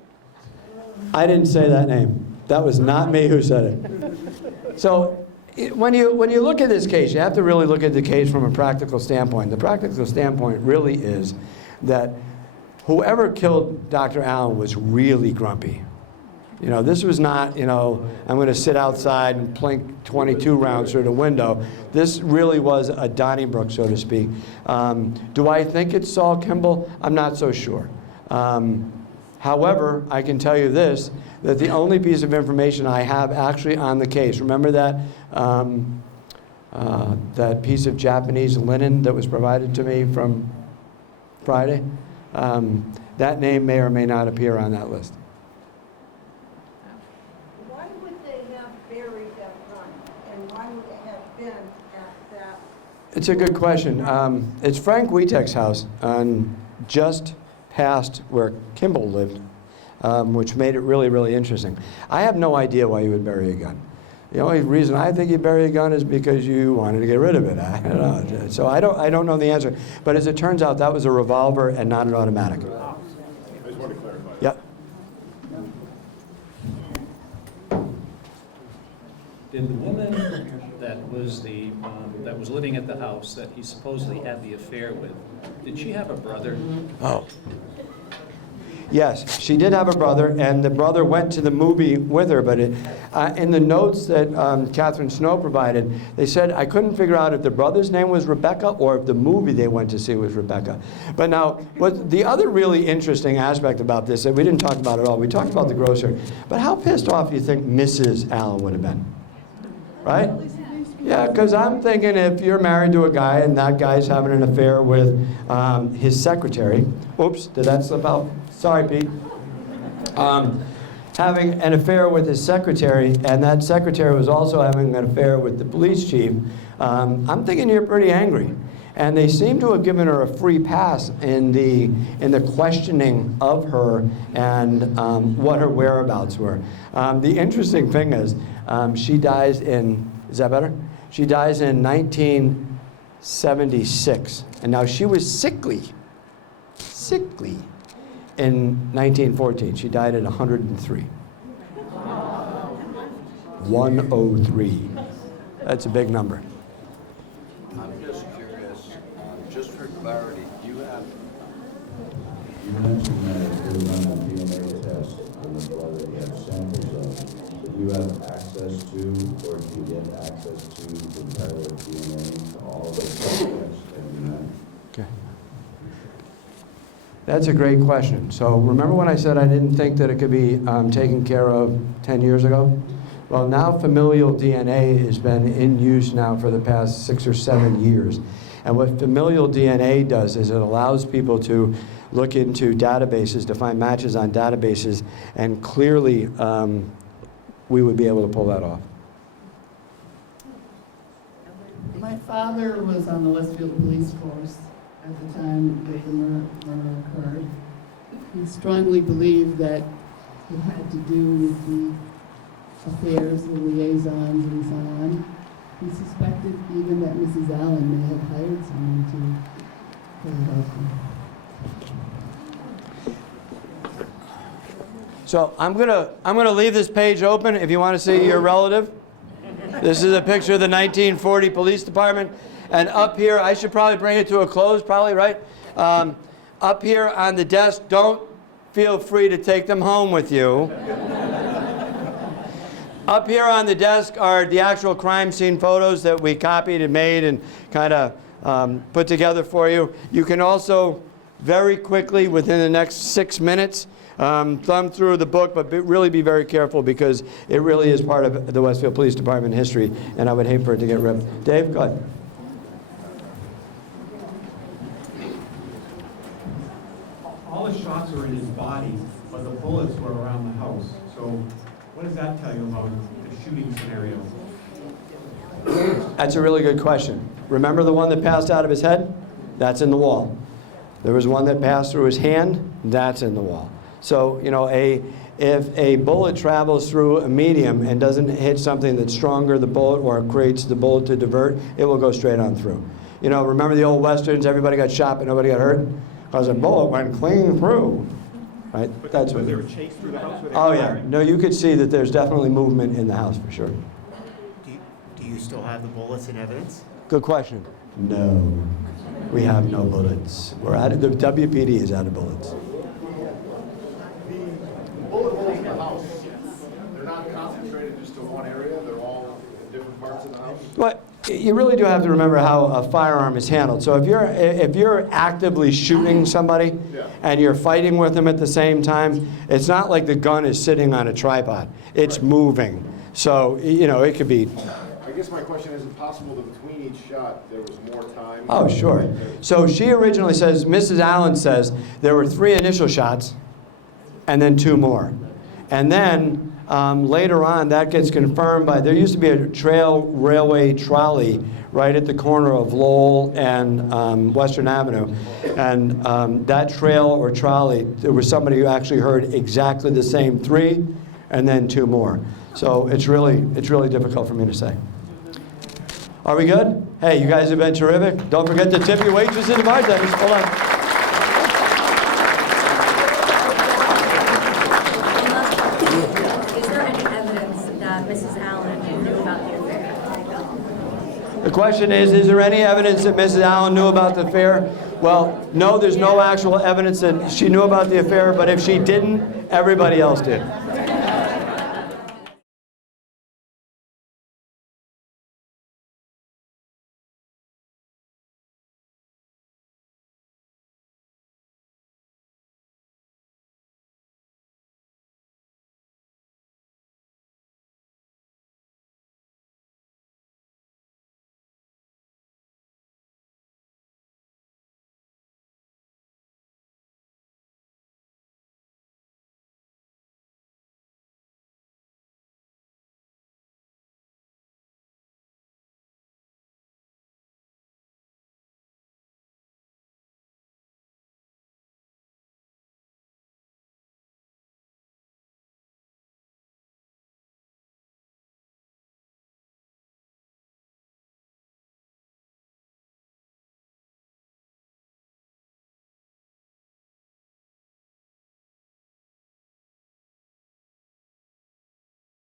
I didn't say that name. That was not me who said it. So when you look at this case, you have to really look at the case from a practical standpoint. The practical standpoint really is that whoever killed Dr. Allen was really grumpy. You know, this was not, I'm going to sit outside and plink 22 rounds through the window. This really was a Donnybrook, so to speak. Do I think it's Saul Kimball? I'm not so sure. However, I can tell you this, that the only piece of information I have actually on the case, remember that, that piece of Japanese linen that was provided to me from Friday? That name may or may not appear on that list. Why would they have buried that gun? And why would it have been at that? It's a good question. It's Frank Wietek's house on just past where Kimball lived, which made it really, really interesting. I have no idea why you would bury a gun. The only reason I think you bury a gun is because you wanted to get rid of it. I don't know. So I don't know the answer. But as it turns out, that was a revolver and not an automatic. I just want to clarify. Yep. Did the woman that was living at the house that he supposedly had the affair with, did she have a brother? Oh. Yes, she did have a brother, and the brother went to the movie with her, but in the notes that Catherine Snow provided, they said, I couldn't figure out if the brother's name was Rebecca or if the movie they went to see was Rebecca. But now, what the other really interesting aspect about this that we didn't talk about at all, we talked about the grocer, but how pissed off do you think Mrs. Allen would have been? Right? Yeah, because I'm thinking if you're married to a guy and that guy's having an affair with his secretary, oops, did that slip out? Sorry, Pete. Having an affair with his secretary, and that secretary was also having an affair with the police chief, I'm thinking you're pretty angry. And they seem to have given her a free pass in the questioning of her and what her whereabouts were. The interesting thing is, she dies in, is that better? She dies in 1976. And now she was sickly in 1914. She died at 103. 103. That's a big number. I'm just curious, just for clarity, you mentioned that it was on a DNA test and the blood that you have samples of. Do you have access to, or do you get access to the entire DNA to all of the tests that you have? Okay. That's a great question. So remember when I said I didn't think that it could be taken care of 10 years ago? Well, now familial DNA has been in use now for the past 6 or 7 years. And what familial DNA does is it allows people to look into databases, to find matches on databases, and clearly we would be able to pull that off. My father was on the Westfield Police Force at the time that the murder occurred. He strongly believed that it had to do with the affairs, the liaisons, and so on. He suspected even that Mrs. Allen may have hired someone to kill her husband. So I'm gonna leave this page open if you want to see your relative. This is a picture of the 1940 police department. And up here, I should probably bring it to a close, probably, right? Up here on the desk, don't feel free to take them home with you. Up here on the desk are the actual crime scene photos that we copied and made and kind of put together for you. You can also very quickly, within the next 6 minutes, thumb through the book, but really be very careful because it really is part of the Westfield Police Department history, and I would hate for it to get ripped. Dave, go ahead. All the shots were in his body, but the bullets were around the house. So what does that tell you about the shooting scenario? That's a really good question. Remember the one that passed out of his head? That's in the wall. There was one that passed through his hand. That's in the wall. So, you know, if a bullet travels through a medium and doesn't hit something that's stronger, the bullet, or creates the bullet to divert, it will go straight on through. You know, remember the old Westerns, everybody got shot but nobody got hurt? Because a bullet went clean through. Right? That's what. Was there a chase through the house? Oh yeah. No, you could see that there's definitely movement in the house for sure. Do you still have the bullets in evidence? Good question. No, we have no bullets. We're out of, the WPD is out of bullets. The bullet holes in the house, they're not concentrated just to one area, they're all in different parts of the house? But you really do have to remember how a firearm is handled. So if you're actively shooting somebody and you're fighting with them at the same time, it's not like the gun is sitting on a tripod. It's moving. So, you know, it could be. I guess my question is it possible that between each shot there was more time? Oh, sure. So she originally says, Mrs. Allen says, there were 3 initial shots and then 2 more. And then Later on, that gets confirmed by, there used to be a railway trolley right at the corner of Lowell and Western Avenue. And that trail or trolley, there was somebody who actually heard exactly the same 3 and then 2 more. So it's really difficult for me to say. Are we good? Hey, you guys have been terrific. Don't forget to tip your waitresses and bartenders. Hold on. Is there any evidence that Mrs. Allen knew about the affair? The question is there any evidence that Mrs. Allen knew about the affair? Well, no, there's no actual evidence that she knew about the affair, but if she didn't, everybody else did.